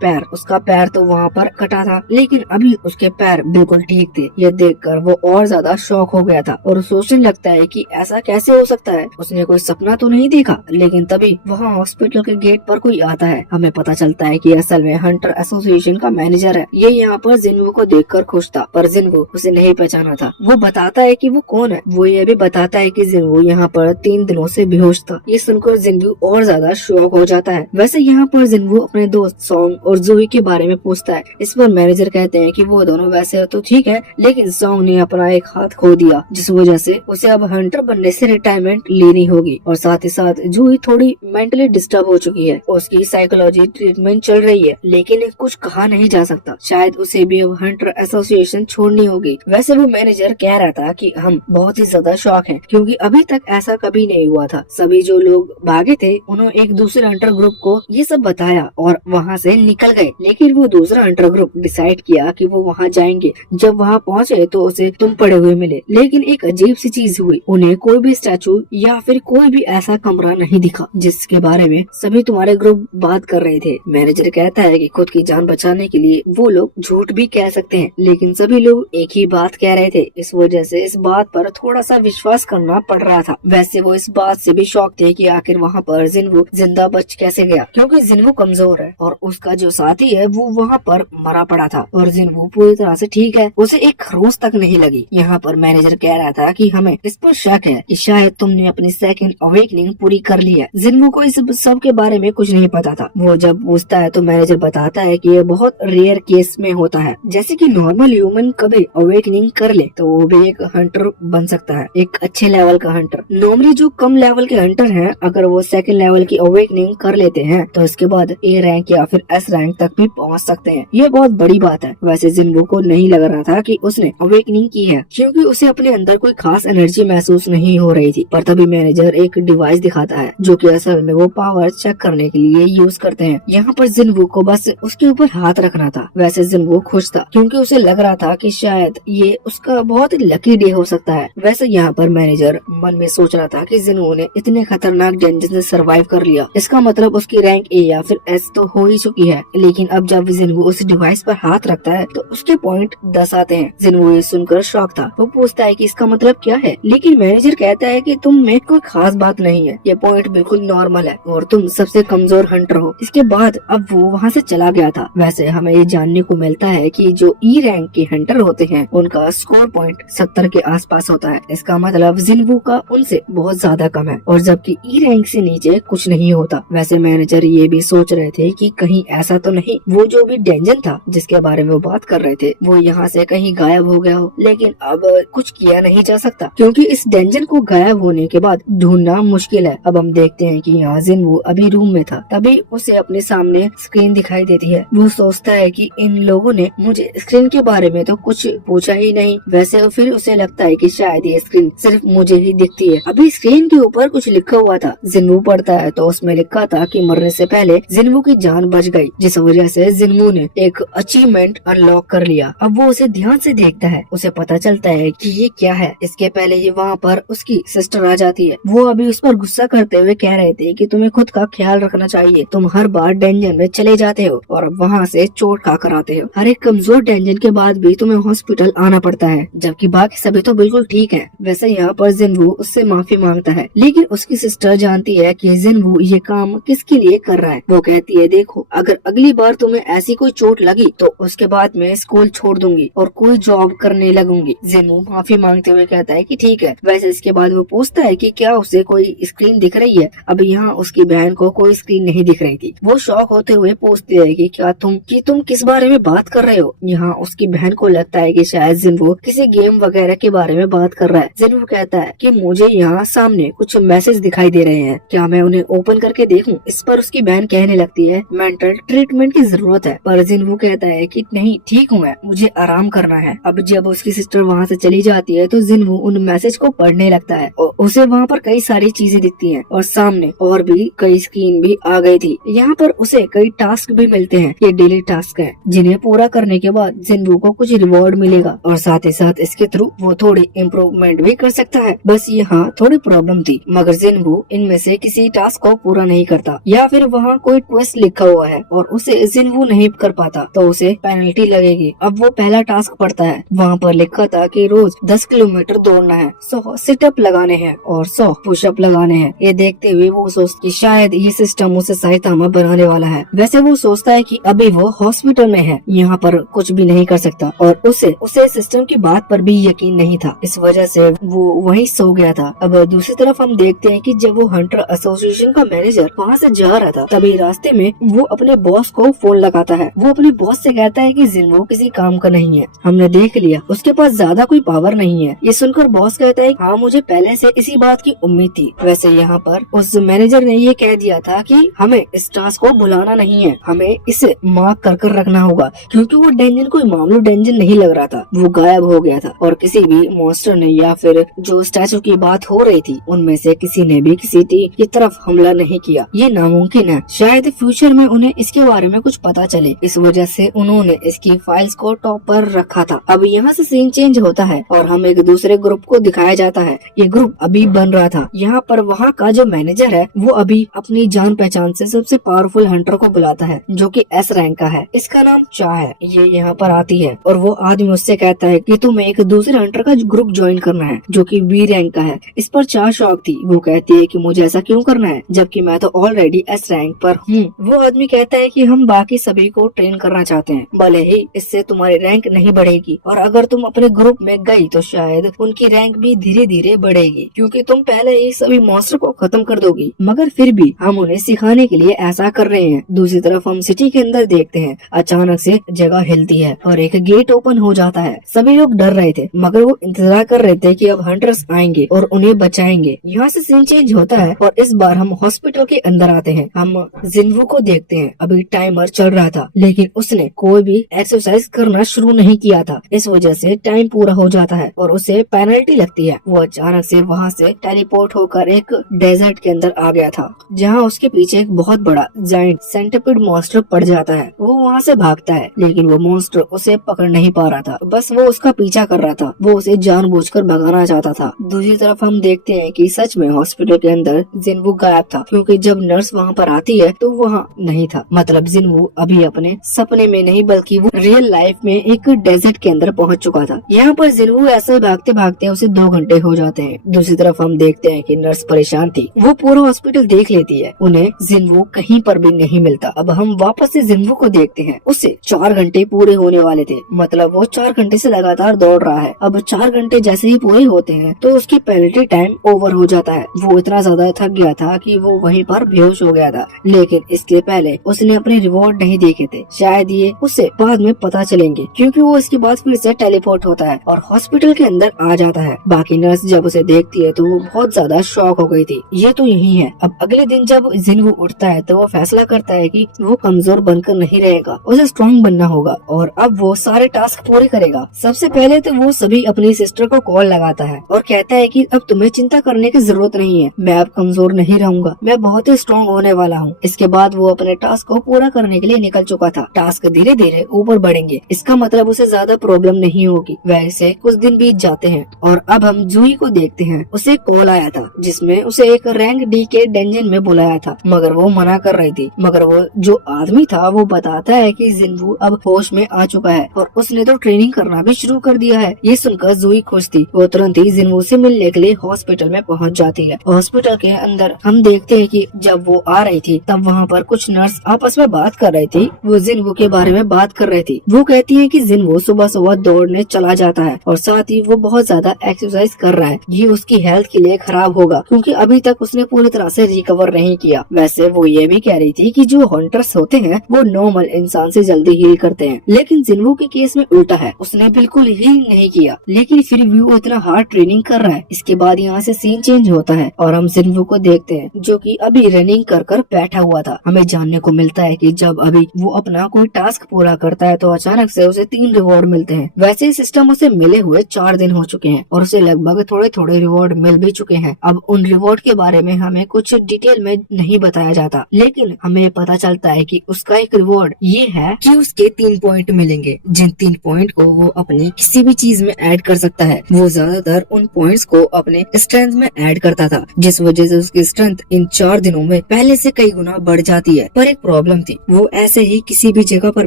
पैर, उसका पैर तो वहाँ पर कटा था लेकिन अभी उसके पैर बिल्कुल ठीक थे। ये देखकर वो और ज्यादा शॉक हो गया था और सोचने लगता है कि ऐसा कैसे हो सकता है, उसने कोई सपना तो नहीं देखा। लेकिन तभी वहाँ हॉस्पिटल के गेट पर कोई आता है। हमें पता चलता है कि असल में हंटर एसोसिएशन का मैनेजर है। ये यहाँ पर जिन्वो को देखकर खुश था पर जिन्वो उसे नहीं पहचाना था। वो बताता है कि वो कौन है। वो ये भी बताता है कि जिन्वो यहाँ पर 3 दिनों से बेहोश था। ये सुनकर जिन्वो और ज्यादा शॉक हो जाता है। वैसे यहाँ पर जिन्वो अपने दोस्त सॉन्ग और जूही के बारे में पूछता है। इस पर मैनेजर कहते हैं कि वो दोनों वैसे तो ठीक है लेकिन सॉन्ग ने अपना एक हाथ खो दिया जिस वजह से उसे अब हंटर बनने से रिटायरमेंट लेनी होगी और साथ ही साथ जूही थोड़ी मेंटली डिस्टर्ब हो चुकी है। उसकी साइकोलॉजी ट्रीटमेंट चल रही है लेकिन कुछ कहा नहीं जा सकता। शायद उसे भी अब हंटर एसोसिएशन छोड़नी होगी। वैसे वो मैनेजर कह रहा था कि हम बहुत ही ज्यादा शॉक हैं क्योंकि अभी तक ऐसा कभी नहीं हुआ था। सभी जो लोग भागे थे उन्होंने एक दूसरे हंटर ग्रुप को ये सब बताया और वहाँ से निकल गए। लेकिन वो दूसरा हंटर ग्रुप डिसाइड किया कि वो वहाँ जाएंगे। जब वहाँ पहुँचे तो उसे तुम पड़े हुए मिले लेकिन एक अजीब सी चीज हुई। उन्हें कोई भी स्टैचू या फिर कोई भी ऐसा कमरा नहीं दिखा जिसके बारे में सभी तुम्हारे ग्रुप बात कर रहे थे। मैनेजर कहता है कि खुद की जान बचाने के लिए वो लोग झूठ भी कह सकते हैं लेकिन सभी लोग एक ही बात कह रहे थे। इस वजह से इस बात पर थोड़ा सा विश्वास करना पड़ रहा था। वैसे वो इस बात से भी शॉक थे कि आखिर वहाँ पर जिन्वो जिंदा बच कैसे गया क्योंकि जिन्वो कमजोर है और उसका जो साथी है वो वहाँ पर मरा पड़ा था और जिन्वो पूरी तरह से ठीक है, उसे एक खरोंच तक नहीं लगी। यहाँ पर मैनेजर कह रहा था कि हमें इस पर शक है कि शायद तुमने अपनी सेकंड अवेकनिंग पूरी कर ली है। जिन्वो को इस सब के बारे में कुछ नहीं पता था। वो जब पूछता है तो मैनेजर बताता है कि ये बहुत रेयर केस में होता है, जैसे कि नॉर्मल ह्यूमन कभी अवेकनिंग कर ले तो वो भी एक हंटर बन सकता है, एक अच्छे लेवल का हंटर। नॉर्मली जो कम लेवल के हंटर हैं अगर वो सेकंड लेवल की अवेकनिंग कर लेते हैं तो इसके बाद ए रैंक या फिर एस रैंक तक भी पहुंच सकते हैं। ये बहुत बड़ी बात है। वैसे जिन्वो को नहीं लग रहा था कि उसने अवेकनिंग की है क्योंकि उसे अपने अंदर कोई खास एनर्जी महसूस नहीं हो रही थी। पर तभी मैनेजर एक डिवाइस दिखाता है जो कि असल में वो पावर चेक करने के लिए यूज करते हैं। यहाँ पर जिन्वो को बस उसके ऊपर हाथ रखना था। वैसे जिन्वो खुश था क्योंकि उसे लग रहा था कि शायद ये उसका बहुत ही लकी डे हो सकता है। वैसे यहाँ पर मैनेजर मन में सोच रहा था कि जिन्वो ने इतने खतरनाक डेंजर से सर्वाइव कर लिया, इसका मतलब उसकी रैंक ए या फिर एस तो हो ही चुकी है। लेकिन अब जब जिन्वो उस डिवाइस पर हाथ रखता है तो उसके पॉइंट 10 आते हैं। जिन्वो ये सुनकर शॉक था। वो पूछता है कि इसका मतलब क्या है, लेकिन मैनेजर कहता है कि तुम में कोई खास बात नहीं है, ये पॉइंट बिल्कुल नॉर्मल है और तुम सबसे कमजोर हंटर हो। इसके बाद अब वो वहाँ से चला गया था। वैसे हमें ये जानने को मिलता है कि जो ई रैंक के हंटर होते हैं उनका स्कोर पॉइंट 70 के आसपास होता है। इसका मतलब जिन्वो का उनसे बहुत ज्यादा कम है और जबकि ई रैंक से नीचे कुछ नहीं होता। वैसे मैनेजर ये भी सोच रहे थे कि कहीं ऐसा तो नहीं वो जो भी डेंजन था जिसके बारे में वो बात कर रहे थे वो यहाँ से कहीं गायब हो गया हो। लेकिन अब कुछ किया नहीं जा सकता क्योंकि इस डेंजन को गायब होने के बाद ढूंढना मुश्किल है। अब हम देखते हैं कि यहाँ जिन्वो अभी रूम में था, तभी उसे अपने सामने स्क्रीन दिखाई देती है। वो सोचता है कि इन लोगों ने मुझे स्क्रीन के बारे में तो कुछ पूछा ही नहीं। वैसे फिर उसे लगता है कि शायद ये स्क्रीन सिर्फ मुझे ही दिखती है। अभी स्क्रीन के ऊपर कुछ लिखा हुआ था। जिन्वो पढ़ता है तो उसमें लिखा था कि मरने से पहले जिन्वो की जान बच गई, जिस वजह से जिन्वो ने एक अचीवमेंट अनलॉक कर लिया। अब वो उसे ध्यान से देखता है। उसे पता चलता है कि ये क्या है। इसके पहले ही वहाँ पर उसकी सिस्टर आ जाती है। वो अभी उस पर गुस्सा करते हुए कह रहे थे कि तुम्हें खुद का ख्याल रखना चाहिए, तुम हर बार डेंजन में चले जाते हो और अब वहाँ से चोट खाकर आते हो। हर एक कमजोर डेंजन के बाद भी तुम्हें हॉस्पिटल आना पड़ता है जबकि बाकी सभी तो बिल्कुल ठीक है। वैसे यहाँ पर जिन्वो उससे माफी मांगता है लेकिन उसकी सिस्टर जानती है कि जिन्वो ये काम किसके लिए कर रहा है। वो कहती है देखो अगर अगली बार तुम्हें ऐसी कोई चोट लगी तो उसके बाद मैं स्कूल छोड़ दूंगी और कोई जॉब करने लगूंगी। जिन्वो माफी मांगते हुए कहता है कि ठीक है। वैसे इसके बाद वो पूछता है कि क्या उसे कोई स्क्रीन दिख रही है। अब यहाँ उसकी बहन को कोई स्क्रीन नहीं दिख रही थी। वो शॉक होते हुए पूछती है कि क्या तुम किस बारे में बात कर रहे हो। यहाँ उसकी बहन को लगता है कि शायद जिन्वो किसी गेम वगैरह के बारे में बात कर रहा है। जिन्वो कहता है कि मुझे यहाँ सामने कुछ मैसेज दिखाई दे रहे हैं, क्या मैं उन्हें ओपन करके देखूं। इस पर उसकी बहन कहने लगती है मेंटल ट्रीटमेंट की जरूरत है, पर जिनवू कहता है कि नहीं ठीक हूँ मैं, मुझे आराम करना है। अब जब उसकी सिस्टर वहाँ से चली जाती है तो जिनवू उन मैसेज को पढ़ने लगता है और उसे वहाँ पर कई सारी चीजें दिखती हैं और सामने और भी कई स्क्रीन भी आ गई थी। यहाँ पर उसे कई टास्क भी मिलते हैं, ये डेली टास्क है जिन्हें पूरा करने के बाद जिनवू को कुछ रिवॉर्ड मिलेगा और साथ ही साथ इसके थ्रू वो थोड़ी इम्प्रूवमेंट भी कर सकता है। बस यहाँ थोड़ी प्रॉब्लम थी, मगर जिनवू इनमें से किसी टास्क को पूरा नहीं करता या फिर वहाँ कोई ट्विस्ट लिखा हुआ है और उसे जिनवू नहीं कर पाता तो उसे पेनल्टी लगेगी। अब वो पहला टास्क पढ़ता है, वहाँ पर लिखा था कि रोज 10 किलोमीटर दौड़ना है, 100 सिटअप लगाने हैं और 100 पुशअप लगाने हैं। ये देखते हुए वो सोचता कि शायद ये सिस्टम उसे साइतामा बनाने वाला है। वैसे वो सोचता है कि अभी वो हॉस्पिटल में है, यहाँ पर कुछ भी नहीं कर सकता और उसे सिस्टम की बात पर भी यकीन नहीं था, इस वजह से वो वहीं सो गया था। अब दूसरी तरफ हम देखते हैं कि जब वो हंटर एसोसिएशन का मैनेजर वहाँ से जा रहा था तभी रास्ते में वो अपने बॉस को फोन लगाता है। वो अपने बॉस से कहता है कि जिनवू किसी काम का नहीं है, हमने देख लिया उसके पास ज्यादा कोई पावर नहीं है। ये सुनकर बॉस कहता है हाँ मुझे पहले से इसी बात की उम्मीद थी। वैसे यहाँ पर उस मैनेजर ने ये कह दिया था कि हमें इस टास्क को बुलाना नहीं है, हमें इसे मार्क कर रखना होगा, क्योंकि वो डेंजन कोई मामूली डेंजन नहीं लग रहा था, वो गायब हो गया था और किसी भी मॉन्स्टर ने या फिर जो स्टैचू की बात हो रही थी उनमें से किसी ने भी किसी की तरफ हमला नहीं किया। ये नामुमकिन है, शायद फ्यूचर में उन्हें इसके बारे में कुछ पता चले, इस वजह से उन्होंने इसकी फाइल्स को टॉप पर रखा था। अब यहाँ से सीन चेंज होता है और हम एक दूसरे ग्रुप को दिखाया जाता है। ये ग्रुप अभी बन रहा था। यहाँ पर वहाँ का जो मैनेजर है वो अभी अपनी जान पहचान से सबसे पावरफुल हंटर को बुलाता है जो कि एस रैंक का है, इसका नाम चा है। ये यहाँ पर आती है और वो आदमी उससे कहता है कि तुम्हें एक दूसरे हंटर का ग्रुप ज्वाइन करना है जो कि बी रैंक का है। इस पर चा शॉक थी, वो कहती है कि मुझे ऐसा क्यों करना है जबकि मैं तो ऑलरेडी एस रैंक पर हूँ। वो आदमी कहता है कि हम बाकी सभी को ट्रेन करना चाहते हैं, भले ही इससे तुम्हारी रैंक नहीं बढ़ेगी और अगर तुम अपने ग्रुप में गई तो शायद उनकी रैंक भी धीरे धीरे बढ़ेगी क्योंकि तुम पहले ही सभी मॉन्स्टर को खत्म कर दोगी, मगर फिर भी हम उन्हें सिखाने के लिए ऐसा कर रहे हैं। दूसरी तरफ हम सिटी के अंदर देखते हैं अचानक से जगह हिलती है और एक गेट ओपन हो जाता है। सभी लोग डर रहे थे मगर वो इंतजार कर रहे थे कि अब हंटर्स आएंगे और उन्हें बचाएंगे। यहाँ से सीन चेंज होता है और इस बार हम हॉस्पिटल के अंदर आते हैं। हम जिनवू को देखते हैं, अभी टाइमर चल रहा था लेकिन उसने कोई भी एक्सरसाइज करना शुरू नहीं किया था, इस वजह से टाइम पूरा हो जाता है और उसे पेनल्टी लगती है। वो अचानक से वहाँ से टेलीपोर्ट होकर एक डेजर्ट के अंदर आ गया था जहाँ उसके पीछे एक बहुत बड़ा जायंट सेंटिपिड मॉन्स्टर पड़ जाता है। वो वहाँ से भागता है लेकिन वो मॉन्स्टर उसे पकड़ नहीं पा रहा था, बस वो उसका पीछा कर रहा था, वो उसे जानबूझकर भगाना चाहता था। दूसरी तरफ हम देखते हैं कि सच में हॉस्पिटल के अंदर जिनवू गायब था क्योंकि जब नर्स वहाँ पर आती है तो वहाँ नहीं था। मतलब जिनवू अभी अपने सपने में नहीं बल्कि वो रियल लाइफ में एक डेजर्ट के अंदर पहुँच चुका था। यहाँ पर जिनवू ऐसे भागते भागते उसे 2 घंटे हो जाते हैं। दूसरी तरफ हम देखते हैं कि नर्स परेशान थी, वो पूरा हॉस्पिटल देख लेती है, उन्हें जिनवू कहीं पर भी नहीं मिलता। अब हम वापस से जिनवू को देखते हैं, उसे 4 घंटे पूरे होने वाले थे, मतलब वो 4 घंटे से लगातार दौड़ रहा है। अब 4 घंटे जैसे ही पूरे होते हैं तो उसकी पेनल्टी टाइम ओवर हो जाता है। वो इतना ज्यादा थक गया था कि वो वहीं पर बेहोश हो गया था, लेकिन इसके पहले उसने अपने रिवॉर्ड नहीं देखे थे। शायद ये उसे बाद में पता चलेंगे क्योंकि वो इसके बाद फिर से टेलीपोर्ट होता है और हॉस्पिटल के अंदर आ जाता है। बाकी नर्स जब उसे देखती है तो वो बहुत ज्यादा शॉक हो गई थी, ये तो यही है। अब अगले दिन जब जिनवू उठता है तो वो फैसला करता है कि वो कमजोर बनकर नहीं रहेगा, उसे स्ट्रॉन्ग बनना होगा और अब वो सारे टास्क पूरे करेगा। सबसे पहले तो वो सभी अपनी सिस्टर को कॉल लगाता है और कहता है कि अब तुम्हें चिंता करने की जरूरत नहीं है, मैं अब कमजोर नहीं रहूंगा, मैं बहुत ही स्ट्रॉन्ग होने वाला हूँ। इसके बाद वो अपने टास्क को पूरा करने के लिए निकल चुका था। टास्क धीरे धीरे ऊपर बढ़ेंगे, इसका मतलब उसे ज्यादा प्रॉब्लम नहीं होगी। वैसे कुछ दिन बीत जाते हैं और अब हम जूही को देखते हैं। उसे कॉल आया था जिसमें उसे एक रैंक डी के डेंजन में बुलाया था मगर वो मना कर रही थी। मगर वो जो आदमी था वो बताता है कि जिनवू अब होश में आ चुका है और उसने तो ट्रेनिंग करना भी शुरू कर दिया है। ये सुनकर जूही खुश थी, वो तुरंत ही जिनवू से मिलने के लिए हॉस्पिटल में पहुंच जाती है। हॉस्पिटल के अंदर हम देखते हैं कि जब वो आ रही थी तब वहाँ पर कुछ नर्स आपस में बात कर रही थी। वो जिनवू के बारे में बात कर रही थी। वो कहती है कि जिनवू सुबह सुबह दौड़ने चला जाता है और साथ ही वो बहुत ज्यादा एक्सरसाइज कर रहा है, ये उसकी हेल्थ के लिए खराब होगा क्योंकि अभी तक उसने पूरी तरह से रिकवर नहीं किया। वैसे वो ये भी कह रही थी कि जो हंटर्स होते हैं वो नॉर्मल इंसान से जल्दी हील करते हैं, लेकिन जिनवू के केस में उल्टा है, उसने बिल्कुल हील नहीं किया लेकिन फिर भी वो इतना हार्ड ट्रेनिंग कर रहा है। इसके बाद यहाँ से सीन चेंज होता है और हम जिनवू को देखते हैं जो कि अभी रनिंग कर बैठा हुआ था। हमें जानने को मिलता है कि जब अभी वो अपना कोई टास्क पूरा करता है तो अचानक से उसे 3 रिवॉर्ड मिलते हैं। वैसे सिस्टम उसे मिले हुए 4 दिन हो चुके हैं और उसे लगभग थोड़े थोड़े रिवॉर्ड मिल भी चुके हैं। अब उन रिवॉर्ड के बारे में हमें कुछ डिटेल में नहीं बताया जाता, लेकिन हमें पता चलता है कि उसका एक रिवॉर्ड ये है कि उसके 3 पॉइंट मिलेंगे, जिन 3 पॉइंट को वो अपनी किसी भी चीज में ऐड कर सकता है। वो ज्यादातर उन पॉइंट्स को अपने स्ट्रेंथ में ऐड करता था, जिस वजह से उसकी स्ट्रेंथ इन 4 दिनों में पहले से कई गुना बढ़ जाती है। पर एक प्रॉब्लम थी, वो ऐसे ही किसी भी जगह पर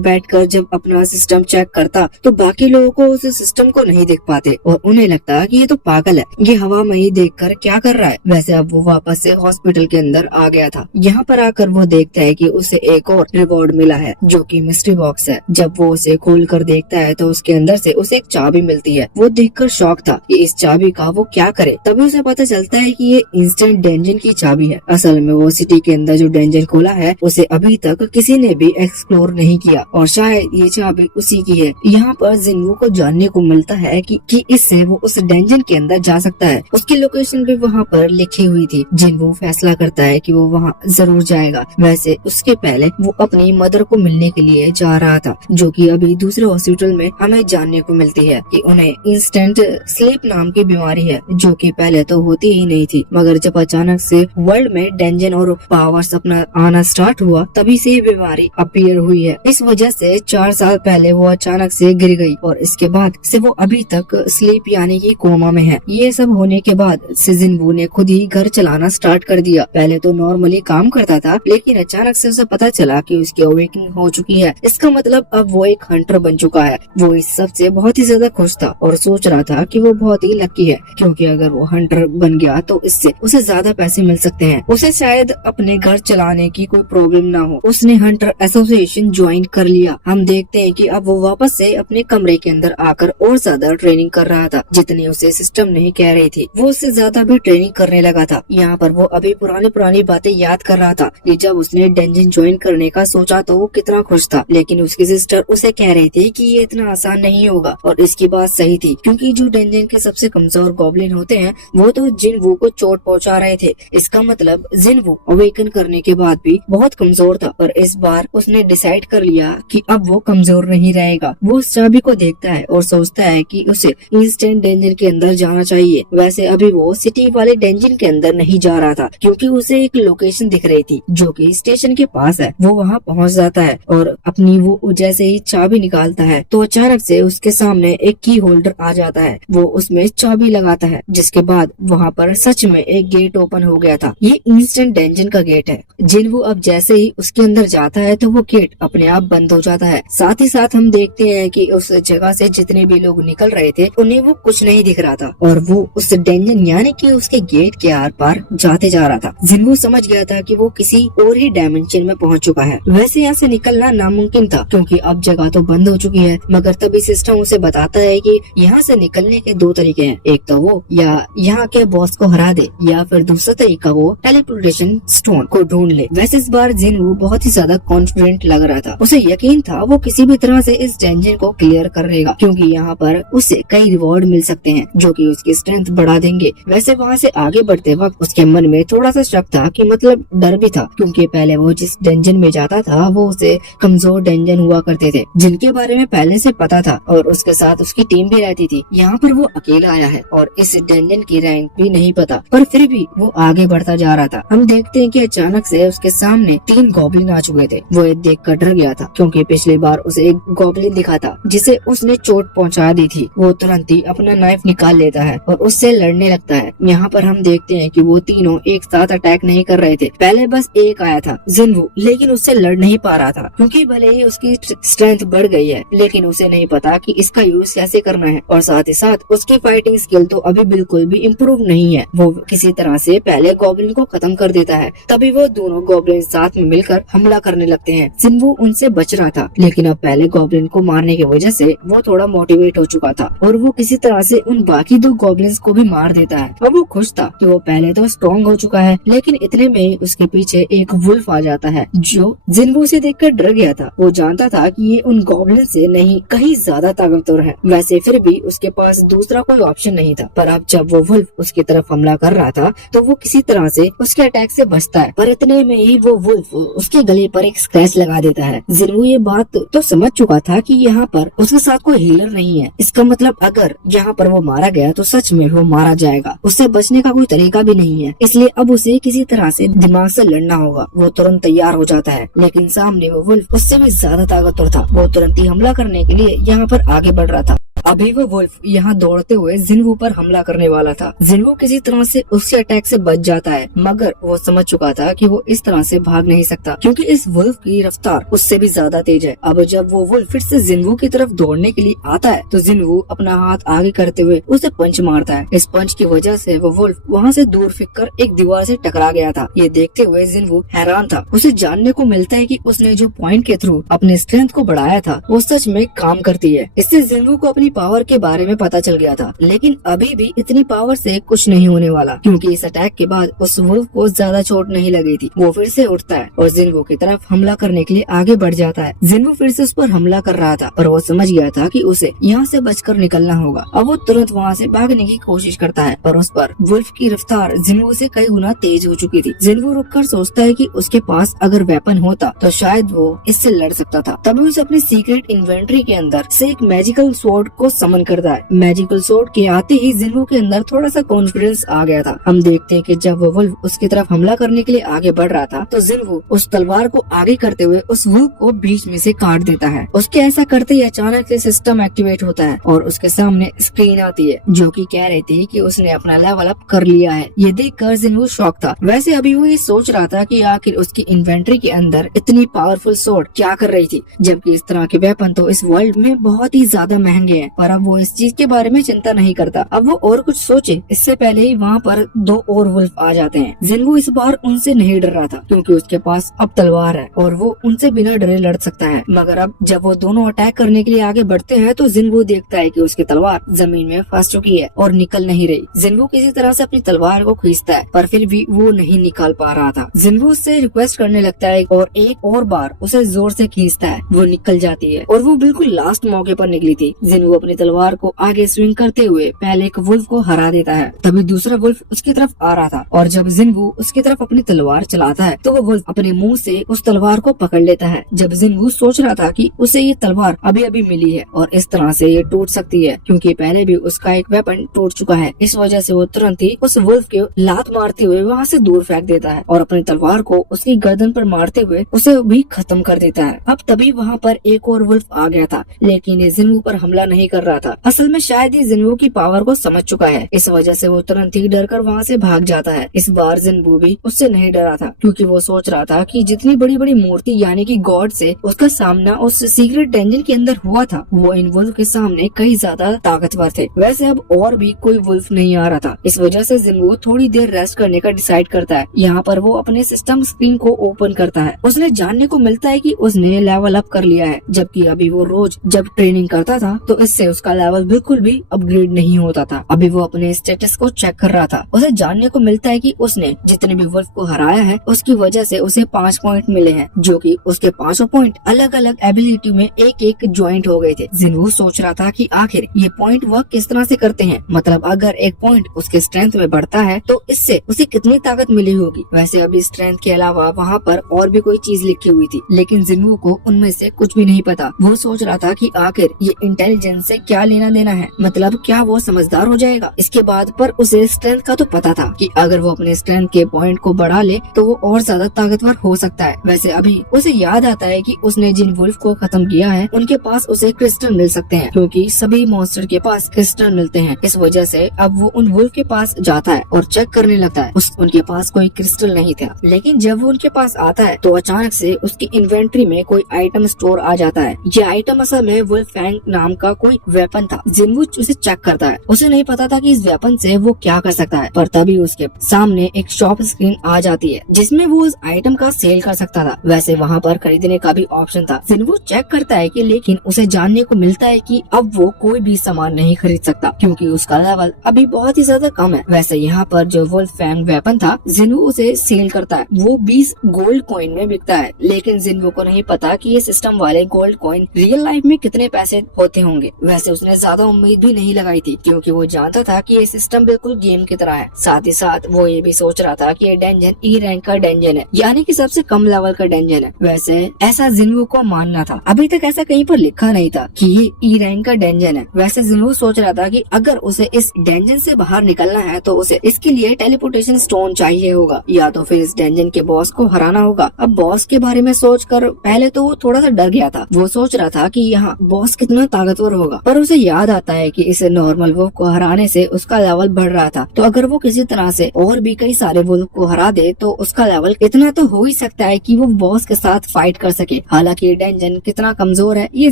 बैठकर जब अपना सिस्टम चेक करता तो बाकी लोगों को उस सिस्टम को नहीं देख पाते और उन्हें लगता कि ये तो पागल है, ये हवा में ही देखकर क्या कर रहा है। वैसे अब वो वापस से हॉस्पिटल के अंदर आ गया था। यहाँ पर आकर वो देखता है कि उसे एक और रिवॉर्ड मिला है जो कि मिस्ट्री बॉक्स है। जब वो उसे खोल कर देखता है तो उसके अंदर से उसे एक चाबी मिलती है। वो देखकर शॉक था कि इस चाबी का वो क्या करे। तभी उसे पता चलता है कि ये इंस्टेंट डेंजन की चाबी है। असल में वो सिटी के अंदर जो डेंजन खोला है उसे अभी तक किसी ने भी एक्सप्लोर नहीं किया और शायद ये चाबी उसी की है। यहाँ पर जिन्वू को जानने को मिलता है कि इससे वो उस डेंजन के अंदर जा सकता है। उसकी लोकेशन भी वहाँ पर लिखी हुई थी। जिन्वू फैसला करता है कि वो वहाँ जरूर जाएगा। वैसे उसके पहले वो अपनी मदर को मिलने के लिए जा रहा था, जो कि अभी दूसरे हॉस्पिटल में हमें जानने को मिलती है कि उन्हें इंस्टेंट स्लीप नाम की बीमारी है, जो कि पहले तो होती ही नहीं थी। मगर जब अचानक से वर्ल्ड में डेंजन और पावर्स अपना आना स्टार्ट हुआ तभी से ये बीमारी अपीयर हुई है। इस वजह से 4 साल पहले वो अचानक से गिर गई और इसके बाद से वो अभी तक स्लीप यानी कि कोमा में है। ये सब होने के बाद जिन्वू ने खुद ही घर चलाना स्टार्ट कर दिया। पहले तो नॉर्मली काम करता था, लेकिन अचानक से उसे पता चला कि उसकी अवेकनिंग हो चुकी है। इसका मतलब अब वो एक हंटर बन चुका है। वो इस सब से बहुत ही ज्यादा खुश था और सोच रहा था कि वो बहुत ही लकी है, क्योंकि अगर वो हंटर बन गया तो इससे उसे ज्यादा पैसे मिल सकते हैं। उसे शायद अपने घर चलाने की कोई प्रॉब्लम ना हो। उसने हंटर एसोसिएशन ज्वाइन कर लिया। हम देखते हैं कि अब वो वापस से अपने कमरे के अंदर आकर और ज्यादा ट्रेनिंग कर रहा था। जितनी उसे सिस्टम नहीं कह रही थी वो उससे ज्यादा भी ट्रेनिंग करने लगा था। यहाँ पर वो अभी पुरानी बातें याद कर रहा था कि जब उसने डेंजन ज्वाइन करने का सोचा तो वो कितना खुश था, लेकिन उसकी सिस्टर उसे कह रही थी कि ये इतना आसान नहीं होगा। और इसकी बात सही थी, क्योंकि जो डेंजन के सबसे कमजोर गॉब्लिन होते हैं वो तो जिन्वू को चोट पहुंचा रहे थे। इसका मतलब जिन्वू अवेकन करने के बाद भी बहुत कमजोर था और इस बार उसने डिसाइड कर लिया कि अब वो कमजोर नहीं रहेगा। वो उस चाबी को देखता है और सोचता है कि उसे इंस्टेंट डेंजन के अंदर जाना चाहिए। वैसे अभी वो सिटी वाले डेंजन के अंदर नहीं जा रहा था, क्योंकि उसे एक लोकेशन दिख रही थी जो कि स्टेशन के पास है। वो वहाँ पहुँच जाता है और अपनी वो जैसे ही चाबी निकालता है तो अचानक से उसके सामने एक की होल्डर आ जाता है। वो उसमें चाबी लगाता है, जिसके बाद वहाँ पर सच में एक गेट ओपन हो गया था। ये इंस्टेंट डेंजन का गेट है। जिन्वू अब जैसे ही उसके अंदर जाता है तो वो गेट अपने आप बंद हो जाता है। साथ ही साथ हम देखते हैं कि उस जगह से जितने भी लोग निकल रहे थे उन्हें वो कुछ नहीं दिख रहा था और वो उस डेंजन यानी कि उसके गेट के आर पार जाते जा रहा था। जिन्वू समझ गया था कि वो किसी और ही डायमेंशन में पहुंच चुका है। वैसे यहाँ से निकलना नामुमकिन था, क्योंकि अब जगह तो बंद हो चुकी है। मगर तभी सिस्टम उसे बताता है कि यहाँ से निकलने के 2 तरीके हैं। एक तो वो या यहाँ के बॉस को हरा दे, या फिर दूसरा तरीका वो टेलीपोर्टेशन स्टोन को ढूंढ ले। वैसे इस बार जिन्वू बहुत ही ज्यादा कॉन्फिडेंट लग रहा था। उसे यकीन था वो किसी भी तरह से इस डेंजन को क्लियर कर लेगा, क्योंकि यहाँ पर उसे कई रिवॉर्ड मिल सकते हैं जो कि उसकी स्ट्रेंथ बढ़ा देंगे। वैसे वहाँ से आगे बढ़ते वक्त उसके मन में थोड़ा सा शक था, कि मतलब डर भी था, क्योंकि पहले वो जिस डेंजन में जाता था वो उसे कमजोर डेंजन हुआ करते थे, जिनके बारे में पहले से पता था और उसके साथ उसकी टीम भी रहती थी। यहाँ पर वो अकेला आया है और इस डेंजन की रैंक भी नहीं पता, पर फिर भी वो आगे बढ़ता जा रहा था। हम देखते हैं कि अचानक से उसके सामने 3 गॉब्लिन आ चुके थे। वो देख कर डर गया था, क्योंकि पिछली बार उसे एक गॉब्लिन दिखा था जिसे उसने चोट पहुंचा दी थी। वो तुरंत ही अपना नाइफ निकाल लेता है और उससे लड़ने लगता है। यहाँ पर हम देखते हैं कि वो तीनों एक साथ अटैक नहीं कर रहे थे। पहले बस एक आया था जिन्वू, लेकिन उससे लड़ नहीं पा रहा था, क्योंकि भले ही उसकी स्ट्रेंथ बढ़ गई है लेकिन उसे नहीं पता कि इसका यूज कैसे करना है। और साथ ही साथ उसकी फाइटिंग स्किल तो अभी बिल्कुल भी इम्प्रूव नहीं है। वो किसी तरह से पहले गॉब्लिन को खत्म कर देता है। तभी वो दोनों गॉब्लिन साथ में मिलकर हमला करने लगते हैं। जिन्वू उनसे बच रहा था, लेकिन अब पहले गॉब्लिन को मारने की वजह से वो थोड़ा मोटिवेट हो चुका था और वो किसी तरह से उन बाकी 2 गॉब्लिन्स को भी मार देता है। और वो खुश था कि वो पहले तो स्ट्रॉन्ग हो चुका है, लेकिन इतने में उसके पीछे एक वुल्फ आ जाता है जो जिन्वू से देखकर डर गया था। वो जानता था कि ये उन गॉब्लिन से नहीं कहीं ज्यादा ताकतवर है। वैसे फिर भी उसके पास दूसरा कोई ऑप्शन नहीं था। पर अब जब वो वुल्फ उसकी तरफ हमला कर रहा था तो वो किसी तरह से उसके अटैक से बचता है। पर इतने में ही वो वुल्फ उसके गले पर एक स्क्रैच लगा देता है। जिन्वू ये बात तो समझ चुका था कि यहाँ पर उसके साथ कोई हीलर नहीं है। इसका मतलब अगर यहाँ पर वो मारा गया तो सच में वो मारा जाएगा, उससे बचने का कोई तरीका भी नहीं है। इसलिए अब उसे किसी तरह से दिमाग से लड़ना होगा। वो तुरंत तैयार हो जाता है, लेकिन सामने वो वुल्फ उससे भी ज्यादा ताकतवर था। वो तुरंत ही हमला करने के लिए यहाँ पर आगे बढ़ रहा था। अभी वो वुल्फ यहाँ दौड़ते हुए जिन्वू पर हमला करने वाला था। जिन्वू किसी तरह से उसके अटैक से बच जाता है, मगर वो समझ चुका था कि वो इस तरह से भाग नहीं सकता क्योंकि इस वुल्फ की रफ्तार उससे भी ज्यादा तेज है। अब जब वो वुल्फ फिर से जिन्वू की तरफ दौड़ने के लिए आता है तो जिन्वू अपना हाथ आगे करते हुए उसे पंच मारता है। इस पंच की वजह से वो वुल्फ वहाँ से दूर फेंककर एक दीवार से टकरा गया था। ये देखते हुए जिन्वू हैरान था। उसे जानने को मिलता है कि उसने जो पॉइंट के थ्रू अपने स्ट्रेंथ को बढ़ाया था वो सच में काम करती है। इससे जिन्वू को अपनी पावर के बारे में पता चल गया था, लेकिन अभी भी इतनी पावर से कुछ नहीं होने वाला क्योंकि इस अटैक के बाद उस वुल्फ को ज्यादा चोट नहीं लगी थी। वो फिर से उठता है और जिन्वू की तरफ हमला करने के लिए आगे बढ़ जाता है। जिन्वू फिर से उस पर हमला कर रहा था, पर वो समझ गया था कि उसे यहाँ से बचकर निकलना होगा। अब वो तुरंत वहाँ से भागने की कोशिश करता है, पर उस पर वुल्फ की रफ्तार जिन्वू से कई गुना तेज हो चुकी थी। जिन्वू रुककर सोचता है कि उसके पास अगर वेपन होता तो शायद वो इससे लड़ सकता था। तभी उसे अपनी सीक्रेट इन्वेंट्री के अंदर से एक मैजिकल स्वॉर्ड को समन करता है। मैजिकल स्वॉर्ड के आते ही जिन्वू के अंदर थोड़ा सा कॉन्फिडेंस आ गया था। हम देखते हैं कि जब वो वुल्फ उसकी तरफ हमला करने के लिए आगे बढ़ रहा था तो जिन्वू उस तलवार को आगे करते हुए उस वुल्फ को बीच में से काट देता है। उसके ऐसा करते ही अचानक से सिस्टम एक्टिवेट होता है और उसके सामने स्क्रीन आती है जो कि कह रही थी कि उसने अपना लेवल अप कर लिया है। ये देखकर जिन्वू शॉक था। वैसे अभी वो ये सोच रहा था कि आखिर उसकी इन्वेंट्री के अंदर इतनी पावरफुल स्वॉर्ड क्या कर रही थी, जबकि इस तरह के वेपन तो इस वर्ल्ड में बहुत ही ज्यादा महंगे हैं। पर अब वो इस चीज के बारे में चिंता नहीं करता। अब वो और कुछ सोचे इससे पहले ही वहाँ पर दो और वुल्फ आ जाते हैं। जिन्वू इस बार उनसे नहीं डर रहा था क्योंकि उसके पास अब तलवार है और वो उनसे बिना डरे लड़ सकता है। मगर अब जब वो दोनों अटैक करने के लिए आगे बढ़ते हैं तो जिन्वू देखता है कि उसकी तलवार जमीन में फंस चुकी है और निकल नहीं रही। जिन्वू किसी तरह से अपनी तलवार को खींचता है, पर फिर भी वो नहीं निकाल पा रहा था। जिन्वू उससे रिक्वेस्ट करने लगता है और एक और बार उसे जोर से खींचता है। वो निकल जाती है और वो बिल्कुल लास्ट मौके पर निकली थी। जिन्वू अपनी तलवार को आगे स्विंग करते हुए पहले एक वुल्फ को हरा देता है। तभी दूसरा वुल्फ उसकी तरफ आ रहा था और जब जिन्वू उसकी तरफ अपनी तलवार चलाता है तो वो वुल्फ अपने मुंह से उस तलवार को पकड़ लेता है। जब जिन्वू सोच रहा था कि उसे ये तलवार अभी अभी मिली है और इस तरह से ये टूट सकती है क्योंकि पहले भी उसका एक वेपन टूट चुका है, इस वजह से वो तुरंत ही उस वुल्फ के लात मारते हुए वहाँ से दूर फेंक देता है और अपनी तलवार को उसकी गर्दन पर मारते हुए उसे भी खत्म कर देता है। अब तभी वहाँ पर एक और वुल्फ आ गया था, लेकिन ये जिन्वू पर हमला नहीं कर रहा था। असल में शायद ये जिन्वू की पावर को समझ चुका है, इस वजह से वो तुरंत ही डर कर वहाँ से भाग जाता है। इस बार जिन्वू भी उससे नहीं डरा था क्योंकि वो सोच रहा था कि जितनी बड़ी बड़ी मूर्ति यानी कि गॉड से उसका सामना उस सीक्रेट डंजन के अंदर हुआ था वो इन वुल्फ के सामने कई ज्यादा ताकतवर थे। वैसे अब और भी कोई वुल्फ नहीं आ रहा था, इस वजह से जिन्वू थोड़ी देर रेस्ट करने का डिसाइड करता है। यहाँ पर वो अपने सिस्टम स्क्रीन को ओपन करता है। उसने जानने को मिलता है कि उसने लेवल अप कर लिया है, जबकि अभी वो रोज जब ट्रेनिंग करता था तो इससे उसका लेवल बिल्कुल भी अपग्रेड नहीं होता था। अभी वो अपने स्टेटस को चेक कर रहा था। उसे जानने को मिलता है कि उसने जितने भी वुल्फ को हराया है उसकी वजह से उसे 5 पॉइंट मिले हैं, जो कि उसके 500 पॉइंट अलग अलग एबिलिटी में एक एक ज्वाइंट हो गए थे। जिन्वू सोच रहा था कि आखिर ये पॉइंट वर्क किस तरह से करते हैं, मतलब अगर एक पॉइंट उसके स्ट्रेंथ में बढ़ता है तो इससे उसे कितनी ताकत मिली होगी। वैसे अभी स्ट्रेंथ के अलावा वहाँ पर और भी कोई चीज लिखी हुई थी, लेकिन जिन्वू को उनमें से कुछ भी नहीं पता। वो सोच रहा था कि आखिर ये इंटेलिजेंस से क्या लेना देना है, मतलब क्या वो समझदार हो जाएगा इसके बाद। पर उसे स्ट्रेंथ का तो पता था कि अगर वो अपने स्ट्रेंथ के पॉइंट को बढ़ा ले तो वो और ज्यादा ताकतवर हो सकता है। वैसे अभी उसे याद आता है कि उसने जिन वुल्फ को खत्म किया है उनके पास उसे क्रिस्टल मिल सकते हैं क्योंकि सभी मॉन्स्टर के पास क्रिस्टल मिलते हैं। इस वजह से अब वो उन वुल्फ के पास जाता है और चेक करने लगता है। उनके पास कोई क्रिस्टल नहीं था, लेकिन जब वो उनके पास आता है तो अचानक से उसकी इन्वेंट्री में कोई आइटम स्टोर आ जाता है। ये आइटम असल में वुल्फ फैंग नाम का कोई वेपन था। जिन्वू उसे चेक करता है। उसे नहीं पता था कि इस वेपन से वो क्या कर सकता है, पर तभी उसके सामने एक शॉप स्क्रीन आ जाती है जिसमें वो उस आइटम का सेल कर सकता था। वैसे वहाँ पर खरीदने का भी ऑप्शन था। जिन्वू चेक करता है कि लेकिन उसे जानने को मिलता है कि अब वो कोई भी सामान नहीं खरीद सकता क्योंकि उसका लेवल अभी बहुत ही ज्यादा कम है। वैसे यहाँ पर जो वुल्फ फैंग वेपन था जिन्वू उसे सेल करता है। वो 20 गोल्ड कॉइन में बिकता है, लेकिन जिन्वू को नहीं पता कि ये सिस्टम वाले गोल्ड कॉइन रियल लाइफ में कितने पैसे होते होंगे। वैसे उसने ज्यादा उम्मीद भी नहीं लगाई थी, क्योंकि वो जानता था कि ये सिस्टम बिल्कुल गेम की तरह है। साथ ही साथ वो ये भी सोच रहा था कि ये डेंजन ई रैंक का डेंजन है, यानी कि सबसे कम लेवल का डेंजन है। वैसे ऐसा जिन्वू को मानना था, अभी तक ऐसा कहीं पर लिखा नहीं था कि ये ई रैंक का डेंजन है। वैसे जिन्वू सोच रहा था कि अगर उसे इस डेंजन से बाहर निकलना है तो उसे इसके लिए टेलीपोर्टेशन स्टोन चाहिए होगा, या तो फिर इस डेंजन के बॉस को हराना होगा। अब बॉस के बारे में सोचकर पहले तो वो थोड़ा सा डर गया था। वो सोच रहा था कि यहाँ बॉस कितना ताकतवर होगा, पर उसे याद आता है कि इस नॉर्मल वुल्फ को हराने से उसका लेवल बढ़ रहा था, तो अगर वो किसी तरह से और भी कई सारे वुल्फ को हरा दे तो उसका लेवल इतना तो हो ही सकता है कि वो बॉस के साथ फाइट कर सके। हालांकि ये डेंजन कितना कमजोर है ये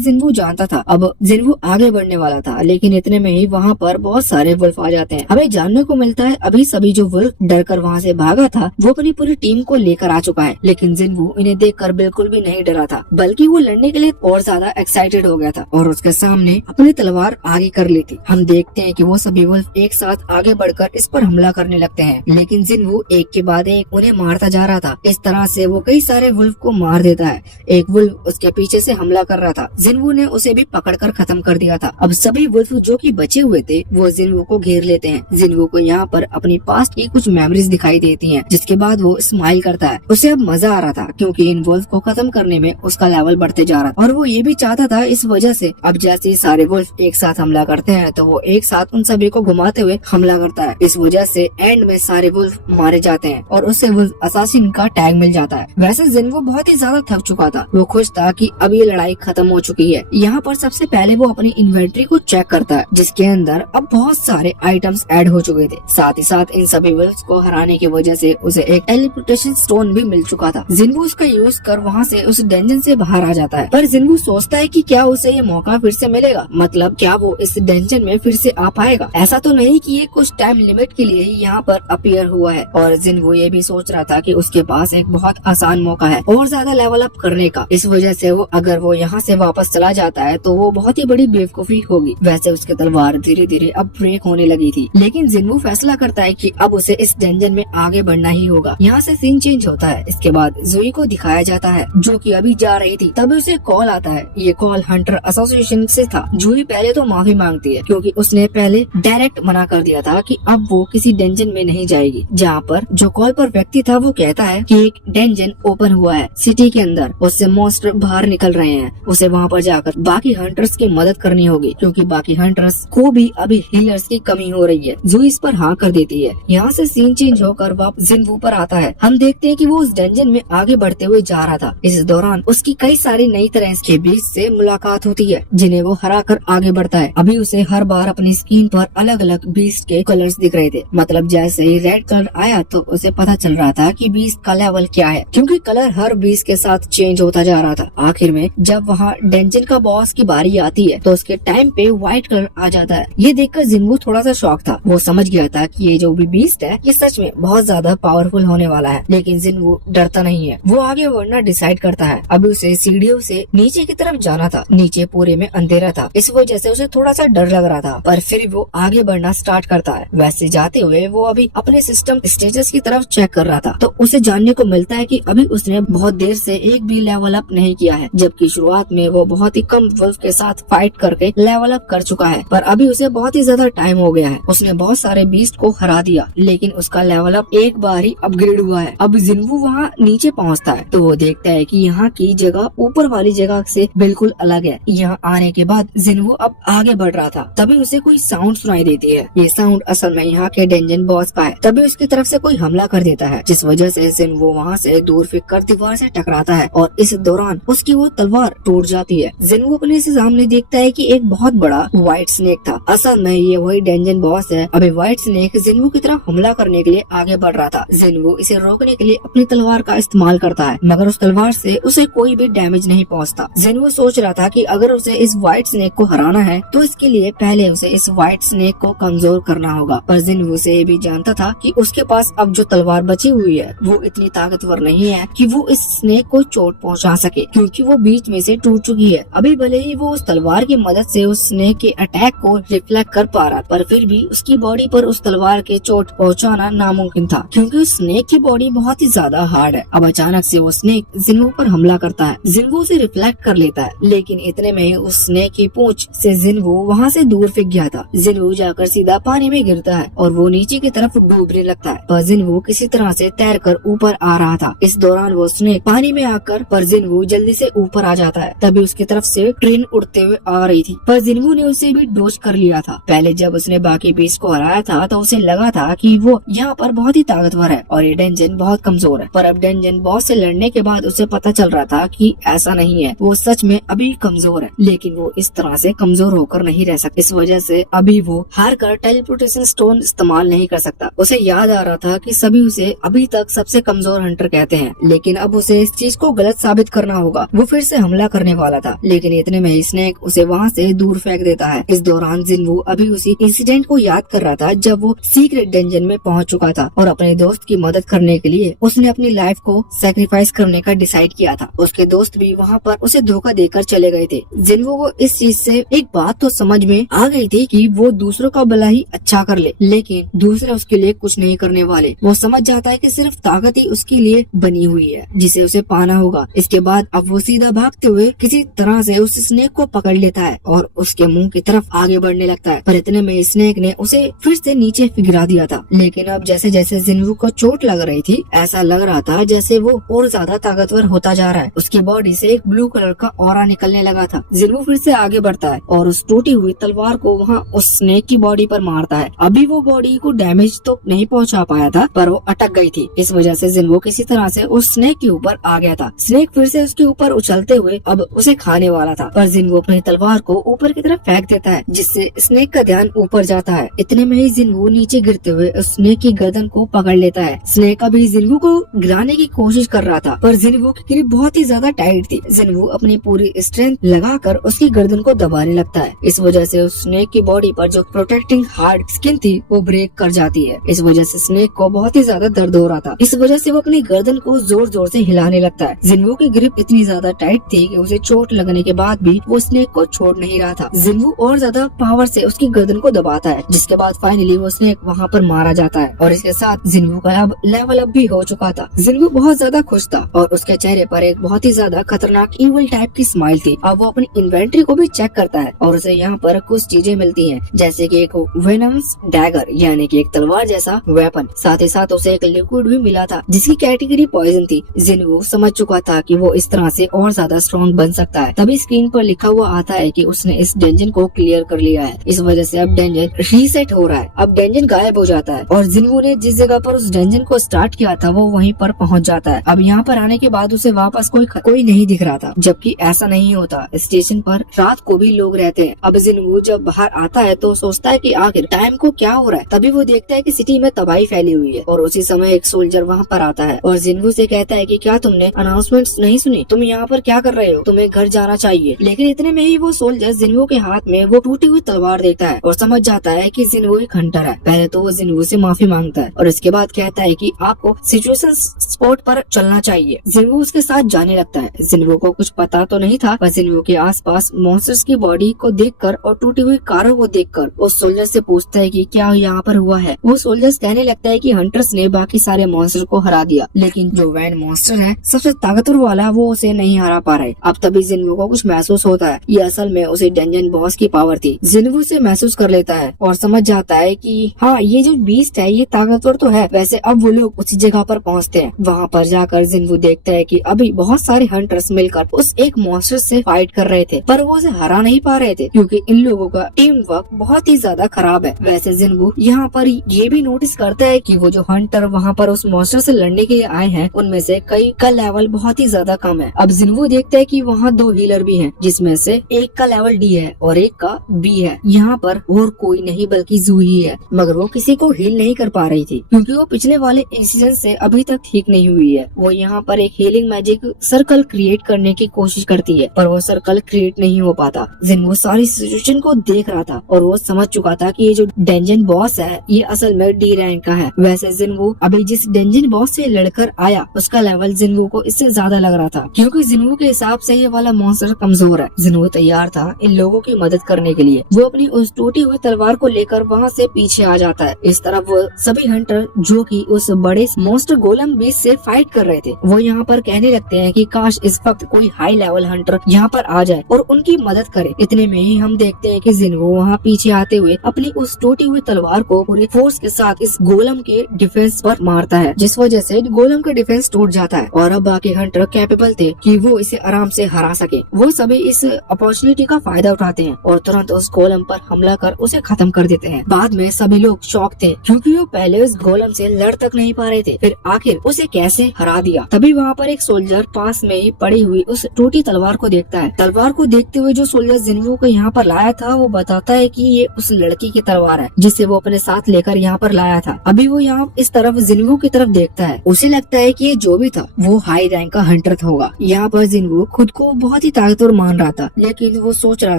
जिन्वू जानता था। अब जिन्वू आगे बढ़ने वाला था, लेकिन इतने में ही वहाँ पर बहुत सारे वुल्फ आ जाते हैं। हमें जानने को मिलता है अभी सभी जो वुल्फ डर कर वहाँ से भागा था वो अपनी पूरी टीम को लेकर आ चुका है, लेकिन जिन्वू इन्हें देखकर बिल्कुल भी नहीं डरा था, बल्कि वो लड़ने के लिए और ज्यादा एक्साइटेड हो गया था और उसके सामने अपनी तलवार आगे कर ली थी। हम देखते हैं कि वो सभी वुल्फ एक साथ आगे बढ़कर इस पर हमला करने लगते हैं, लेकिन जिन्वू एक के बाद एक उन्हें मारता जा रहा था। इस तरह से वो कई सारे वुल्फ को मार देता है। एक वुल्फ उसके पीछे से हमला कर रहा था, जिन्वू ने उसे भी पकड़कर खत्म कर दिया था। अब सभी वुल्फ जो कि बचे हुए थे वो जिन्वू को घेर लेते हैं। जिन्वू को यहाँ पर अपनी पास्ट की कुछ मेमोरीज दिखाई देती हैं, जिसके बाद वो स्माइल करता है। उसे अब मजा आ रहा था क्योंकि इन वुल्फ को खत्म करने में उसका लेवल बढ़ते जा रहा था और वो ये भी चाहता था। इस वजह से अब जैसे सारे वुल्फ एक साथ हमला करते हैं तो वो एक साथ उन सभी को घुमाते हुए हमला करता है। इस वजह से एंड में सारे वुल्फ मारे जाते हैं और उससे वुल्फ असासिन का टैग मिल जाता है। वैसे जिन्वू बहुत ही ज्यादा थक चुका था, वो खुश था कि अब ये लड़ाई खत्म हो चुकी है। यहाँ पर सबसे पहले वो अपनी इन्वेंट्री को चेक करता है, जिसके अंदर अब बहुत सारे आइटम्स ऐड हो चुके थे। साथ ही साथ इन सभी वुल्फ्स को हराने की वजह से उसे एक टेलीपोर्टेशन स्टोन भी मिल चुका था। जिन्वू उसका यूज कर वहाँ से उस डेंजन से बाहर आ जाता है, पर जिन्वू सोचता है कि क्या उसे ये मौका फिर से मिलेगा, मतलब क्या वो इस डेंजन में फिर से आ पाएगा। ऐसा तो नहीं कि ये कुछ टाइम लिमिट के लिए ही यहाँ पर अपीयर हुआ है। और जिन्वू ये भी सोच रहा था कि उसके पास एक बहुत आसान मौका है और ज्यादा लेवल अप करने का। इस वजह से वो अगर वो यहाँ से वापस चला जाता है तो वो बहुत ही बड़ी बेवकूफी होगी। वैसे उसकी तलवार धीरे धीरे अब ब्रेक होने लगी थी, लेकिन जिन्वू फैसला करता है कि अब उसे इस डेंजन में आगे बढ़ना ही होगा। यहाँ से सीन चेंज होता है। इसके बाद जुई को दिखाया जाता है जो कि अभी जा रही थी, तभी उसे कॉल आता है। ये कॉल हंटर एसोसिएशन से था। जुई पहले तो माफी मांगती है क्योंकि उसने पहले डायरेक्ट मना कर दिया था कि अब वो किसी डेंजन में नहीं जाएगी। जहाँ पर जो कॉल पर व्यक्ति था वो कहता है कि एक डेंजन ओपन हुआ है सिटी के अंदर, उससे मॉन्स्टर बाहर निकल रहे हैं, उसे वहाँ पर जाकर बाकी हंटर्स की मदद करनी होगी क्योंकि बाकी हंटर्स को भी अभी हीलर्स की कमी हो रही है। जुई इस पर हाँ कर देती है। यहाँ से सीन चेंज होकर वापस जिन्वू पर आता है। हम देखते हैं कि वो उस डेंजन में आगे बढ़ते हुए जा रहा था। इस दौरान उसकी कई सारी नई तरह के बीच से मुलाकात होती है जिन्हें वो हरा कर आगे बढ़ता है। अभी उसे हर बार अपनी स्क्रीन पर अलग अलग बीस्ट के कलर्स दिख रहे थे, मतलब जैसे ही रेड कलर आया तो उसे पता चल रहा था कि बीस्ट का लेवल क्या है, क्योंकि कलर हर बीस्ट के साथ चेंज होता जा रहा था। आखिर में जब वहाँ डेंजन का बॉस की बारी आती है तो उसके टाइम पे व्हाइट कलर आ जाता है। ये देखकर जिन्वू थोड़ा सा शॉक था। वो समझ गया था कि ये जो भी बीस्ट है ये सच में बहुत ज्यादा पावरफुल होने वाला है, लेकिन जिन्वू डरता नहीं है। वो आगे बढ़ना डिसाइड करता है। अभी उसे सीढ़ियों से नीचे की तरफ जाना था। नीचे पूरे में अंधेरा था, इस वजह से उसे थोड़ा सा डर लग रहा था, पर फिर वो आगे बढ़ना स्टार्ट करता है। वैसे जाते हुए वो अभी अपने सिस्टम स्टेटस की तरफ चेक कर रहा था तो उसे जानने को मिलता है कि अभी उसने बहुत देर से एक भी लेवल अप नहीं किया है, जबकि शुरुआत में वो बहुत ही कम वुल्फ के साथ फाइट करके लेवल अप कर चुका है। पर अभी उसे बहुत ही ज्यादा टाइम हो गया है। उसने बहुत सारे बीस्ट को हरा दिया, लेकिन उसका लेवल अप एक बार ही अपग्रेड हुआ है। अब जिन्वू वहाँ नीचे पहुँचता है तो वो देखता है कि यहाँ की जगह ऊपर वाली जगह से बिल्कुल अलग है। यहाँ आने के बाद जिन्वू अब आगे बढ़ रहा था, तभी उसे कोई साउंड सुनाई देती है। ये साउंड असल में यहाँ के डेंजन बॉस का है। तभी उसकी तरफ से कोई हमला कर देता है, जिस वजह से जिन्वू वहाँ से दूर फेंक कर दीवार से टकराता है और इस दौरान उसकी वो तलवार टूट जाती है। जिन्वू अपने से सामने देखता है कि एक बहुत बड़ा व्हाइट स्नेक था। असल में ये वही डेंजन बॉस है। अभी व्हाइट स्नेक जिन्वू की तरफ हमला करने के लिए आगे बढ़ रहा था। जिन्वू इसे रोकने के लिए अपनी तलवार का इस्तेमाल करता है, मगर उस तलवार से उसे कोई भी डैमेज नहीं पहुँचता। जिन्वू सोच रहा था कि अगर उसे इस व्हाइट स्नेक को हराना है तो इसके लिए पहले उसे इस व्हाइट स्नेक को कमजोर करना होगा। पर जिन्वू से ये भी जानता था कि उसके पास अब जो तलवार बची हुई है वो इतनी ताकतवर नहीं है कि वो इस स्नेक को चोट पहुंचा सके, क्योंकि वो बीच में से टूट चुकी है। अभी भले ही वो उस तलवार की मदद से उस स्नेक के अटैक को रिफ्लेक्ट कर पा रहा, पर फिर भी उसकी बॉडी पर उस तलवार के चोट पहुंचाना नामुमकिन था, क्योंकि उस स्नेक की बॉडी बहुत ही ज्यादा हार्ड है। अब अचानक से वो स्नेक जिन्वू पर हमला करता है। जिन्वू उसे रिफ्लेक्ट कर लेता है, लेकिन इतने में उस स्नेक की पूंछ से जिनवू वहाँ से दूर फेंक गया था। जिनवू जाकर सीधा पानी में गिरता है और वो नीचे की तरफ डूबने लगता है, पर जिनवू किसी तरह से तैरकर ऊपर आ रहा था। इस दौरान वो स्नेक पानी में आकर पर जिनवू जल्दी से ऊपर आ जाता है। तभी उसकी तरफ से ट्रेन उड़ते हुए आ रही थी, पर जिनवू ने उसे भी डोज कर लिया था। पहले जब उसने बाकी बीस को हराया था तो उसे लगा था कि वो यहाँ पर बहुत ही ताकतवर है और ये डेंजन बहुत कमजोर है, पर अब डेंजन बॉस से लड़ने के बाद उसे पता चल रहा था कि ऐसा नहीं है, वो सच में अभी कमजोर है, लेकिन वो इस तरह से कमजोर होकर नहीं रह सकता। इस वजह से अभी वो हार कर टेलीपोर्टेशन स्टोन इस्तेमाल नहीं कर सकता। उसे याद आ रहा था कि सभी उसे अभी तक सबसे कमजोर हंटर कहते हैं, लेकिन अब उसे इस चीज को गलत साबित करना होगा। वो फिर से हमला करने वाला था, लेकिन इतने में ही स्नेक उसे वहाँ से दूर फेंक देता है। इस दौरान जिनवू अभी उसी इंसिडेंट को याद कर रहा था जब वो सीक्रेट डेंजन में पहुंच चुका था और अपने दोस्त की मदद करने के लिए उसने अपनी लाइफ को सैक्रिफाइस करने का डिसाइड किया था। उसके दोस्त भी वहाँ पर उसे धोखा देकर चले गए थे। जिनवू को इस चीज से एक बात तो समझ में आ गई थी कि वो दूसरों का भला ही अच्छा कर ले, लेकिन दूसरे उसके लिए कुछ नहीं करने वाले। वो समझ जाता है कि सिर्फ ताकत ही उसके लिए बनी हुई है जिसे उसे पाना होगा। इसके बाद अब वो सीधा भागते हुए किसी तरह से उस स्नेक को पकड़ लेता है और उसके मुंह की तरफ आगे बढ़ने लगता है, पर इतने में स्नेक ने उसे फिर से नीचे गिरा दिया था। लेकिन अब जैसे जैसे जिनवू को चोट लग रही थी, ऐसा लग रहा था जैसे वो और ज्यादा ताकतवर होता जा रहा है। उसकी बॉडी से एक ब्लू कलर का ऑरा निकलने लगा था। जिनवू फिर से आगे बढ़ता है और उस टूटी हुई तलवार को वहाँ उस स्नेक की बॉडी पर मारता है। अभी वो बॉडी को डैमेज तो नहीं पहुँचा पाया था, पर वो अटक गई थी। इस वजह से जिनवू किसी तरह से उस स्नेक के ऊपर आ गया था। स्नेक फिर से उसके ऊपर उछलते हुए अब उसे खाने वाला था, पर जिनवू अपनी तलवार को ऊपर की तरफ फेंक देता है, जिससे स्नेक का ध्यान ऊपर जाता है। इतने में ही जिनवू नीचे गिरते हुए उस स्नेक की गर्दन को पकड़ लेता है। स्नेक अभी जिनवू को गिराने की कोशिश कर रहा था, पर जिनवू की ग्रिप बहुत ही ज्यादा टाइट थी। जिनवू अपनी पूरी स्ट्रेंथ लगाकर उसकी गर्दन को दबाने लगता है। इस वजह से उस स्नेक की बॉडी पर जो प्रोटेक्टिंग हार्ड स्किन थी वो ब्रेक कर जाती है। इस वजह से स्नेक को बहुत ही ज्यादा दर्द हो रहा था। इस वजह से वो अपनी गर्दन को जोर जोर से हिलाने लगता है। जिनवू की ग्रिप इतनी ज्यादा टाइट थी कि उसे चोट लगने के बाद भी वो स्नेक को छोड़ नहीं रहा था। जिनवू और ज्यादा पावर से उसकी गर्दन को दबाता है, जिसके बाद फाइनली वो स्नेक वहाँ पर मारा जाता है और इसके साथ जिनवू का अब लेवल अप भी हो चुका था। जिनवू बहुत ज्यादा खुश था और उसके चेहरे पर एक बहुत ही ज्यादा खतरनाक इविल टाइप की स्माइल थी। अब वो अपनी इन्वेंट्री को भी चेक करता है और उसे यहाँ पर कुछ चीजें मिलती हैं, जैसे कि एक वेनम्स डैगर यानी कि एक तलवार जैसा वेपन। साथ ही साथ उसे एक लिक्विड भी मिला था जिसकी कैटेगरी पॉइजन थी। जिनवू समझ चुका था कि वो इस तरह से और ज्यादा स्ट्रॉन्ग बन सकता है। तभी स्क्रीन पर लिखा हुआ आता है कि उसने इस डेंजन को क्लियर कर लिया है। इस वजह से अब डेंजन रीसेट हो रहा है। अब डेंजन गायब हो जाता है और जिनवू ने जिस जगह पर उस डेंजन को स्टार्ट किया था वो वहीं पर पहुंच जाता है। अब यहाँ पर आने के बाद उसे वापस कोई नहीं दिख रहा था, जबकि ऐसा नहीं होता। स्टेशन पर रात को भी लोग रहते हैं। अब जिनवू जब बाहर आता है तो सोचता है कि आखिर टाइम को क्या हो रहा है। तभी वो देखता है कि सिटी में तबाही फैली हुई है और उसी समय एक सोल्जर वहाँ पर आता है और जिनवू से कहता है कि क्या तुमने अनाउंसमेंट्स नहीं सुनी? तुम यहाँ पर क्या कर रहे हो? तुम्हें घर जाना चाहिए। लेकिन इतने में ही वो सोल्जर जिनवू के हाथ में वो टूटी हुई तलवार देता है और समझ जाता है कि जिनवू एक हंटर है। पहले तो वो जिनवू से माफी मांगता है और इसके बाद कहता है कि आपको सिचुएशन स्पॉट पर चलना चाहिए। जिनवू उसके साथ जाने लगता है। जिनवू को कुछ पता तो नहीं था, पर जिनवू के आसपास मॉन्स्टर्स की बॉडी को देखकर और टूटी हुई कारों को देखकर उस सोल्जर से पूछता है कि क्या यहाँ पर हुआ है। वो सोल्जर कहने लगता है कि हंटर्स ने बाकी सारे मॉन्स्टर को हरा दिया, लेकिन जो वैन मॉन्स्टर है सबसे ताकतवर वाला वो उसे नहीं हरा पा रहे। अब तभी जिनवू को कुछ महसूस होता है। ये असल में उसे डेंजन बॉस की पावर थी। जिनवू से महसूस कर लेता है और समझ जाता है कि हाँ, ये जो बीस्ट है ये ताकतवर तो है। वैसे अब वो लोग उसी जगह पर पहुँचते हैं। वहाँ पर जाकर जिनवू देखता है कि अभी बहुत सारे हंटर्स मिलकर उस एक मॉन्स्टर से फाइट कर रहे थे, पर वो उसे हरा नहीं पा रहे थे क्योंकि इन लोगों का टीम वर्क बहुत ही ज्यादा खराब है। वैसे जिनवू यहाँ पर ये भी नोटिस करता है कि वो जो हंटर वहाँ पर उस मॉन्स्टर से लड़ने के लिए आए हैं उनमें से कई का लेवल बहुत ही ज्यादा कम है। अब जिनवू देखता है कि वहाँ 2 हीलर भी हैं, जिसमें से एक का लेवल डी है और एक का बी है। यहाँ पर और कोई नहीं बल्कि जू ही है, मगर वो किसी को हील नहीं कर पा रही थी क्योंकि वो पिछले वाले इंसिडेंट से अभी तक ठीक नहीं हुई है। वो यहाँ पर एक हीलिंग मैजिक सर्कल क्रिएट करने की कोशिश करती है, पर वो सर्कल क्रिएट नहीं हो पाता। जिनवू सारी सिचुएशन को देख रहा था और वो समझ चुका था कि ये जो डेंजन बॉस है ये असल में डी रैंक का है। वैसे जिनवू अभी जिस डेंजन बॉस से लड़कर आया उसका लेवल जिनवू को इससे ज्यादा लग रहा था, क्योंकि जिनवू के हिसाब से ये वाला मॉन्स्टर कमजोर है। जिनवू तैयार था इन लोगों की मदद करने के लिए। वो अपनी उस टूटी हुई तलवार को लेकर वहाँ से पीछे आ जाता है। इस तरफ वो सभी हंटर जो कि उस बड़े मॉन्स्टर गोलम बीस्ट से फाइट कर रहे थे वो यहाँ पर कहने लगते हैं कि काश इस वक्त कोई हाई लेवल हंटर यहाँ पर आ जाए और उनकी मदद मदद करे। इतने में ही हम देखते हैं कि जिन्हो वहाँ पीछे आते हुए अपनी उस टूटी हुई तलवार को पूरी फोर्स के साथ इस गोलम के डिफेंस पर मारता है, जिस वजह से गोलम का डिफेंस टूट जाता है और अब बाकी हंटर कैपेबल थे कि वो इसे आराम से हरा सके। वो सभी इस अपॉर्चुनिटी का फायदा उठाते हैं और तुरंत उस गोलम पर हमला कर उसे खत्म कर देते हैं। बाद में सभी लोग शॉक थे क्योंकि वो पहले उस गोलम से लड़ तक नहीं पा रहे थे, फिर आखिर उसे कैसे हरा दिया। तभी वहाँ पर एक सोल्जर पास में ही पड़ी हुई उस टूटी तलवार को देखता है। तलवार को देखते हुए जो सोल्जर जिन्हो को यहाँ पर लाया था वो बताता है कि ये उस लड़की की तलवार है जिसे वो अपने साथ लेकर यहाँ पर लाया था। अभी वो यहाँ इस तरफ जिन्हो की तरफ देखता है, उसे लगता है कि ये जो भी था वो हाई रैंक का हंटर होगा। यहाँ पर जिन्हो खुद को बहुत ही ताकतवर मान रहा था, लेकिन वो सोच रहा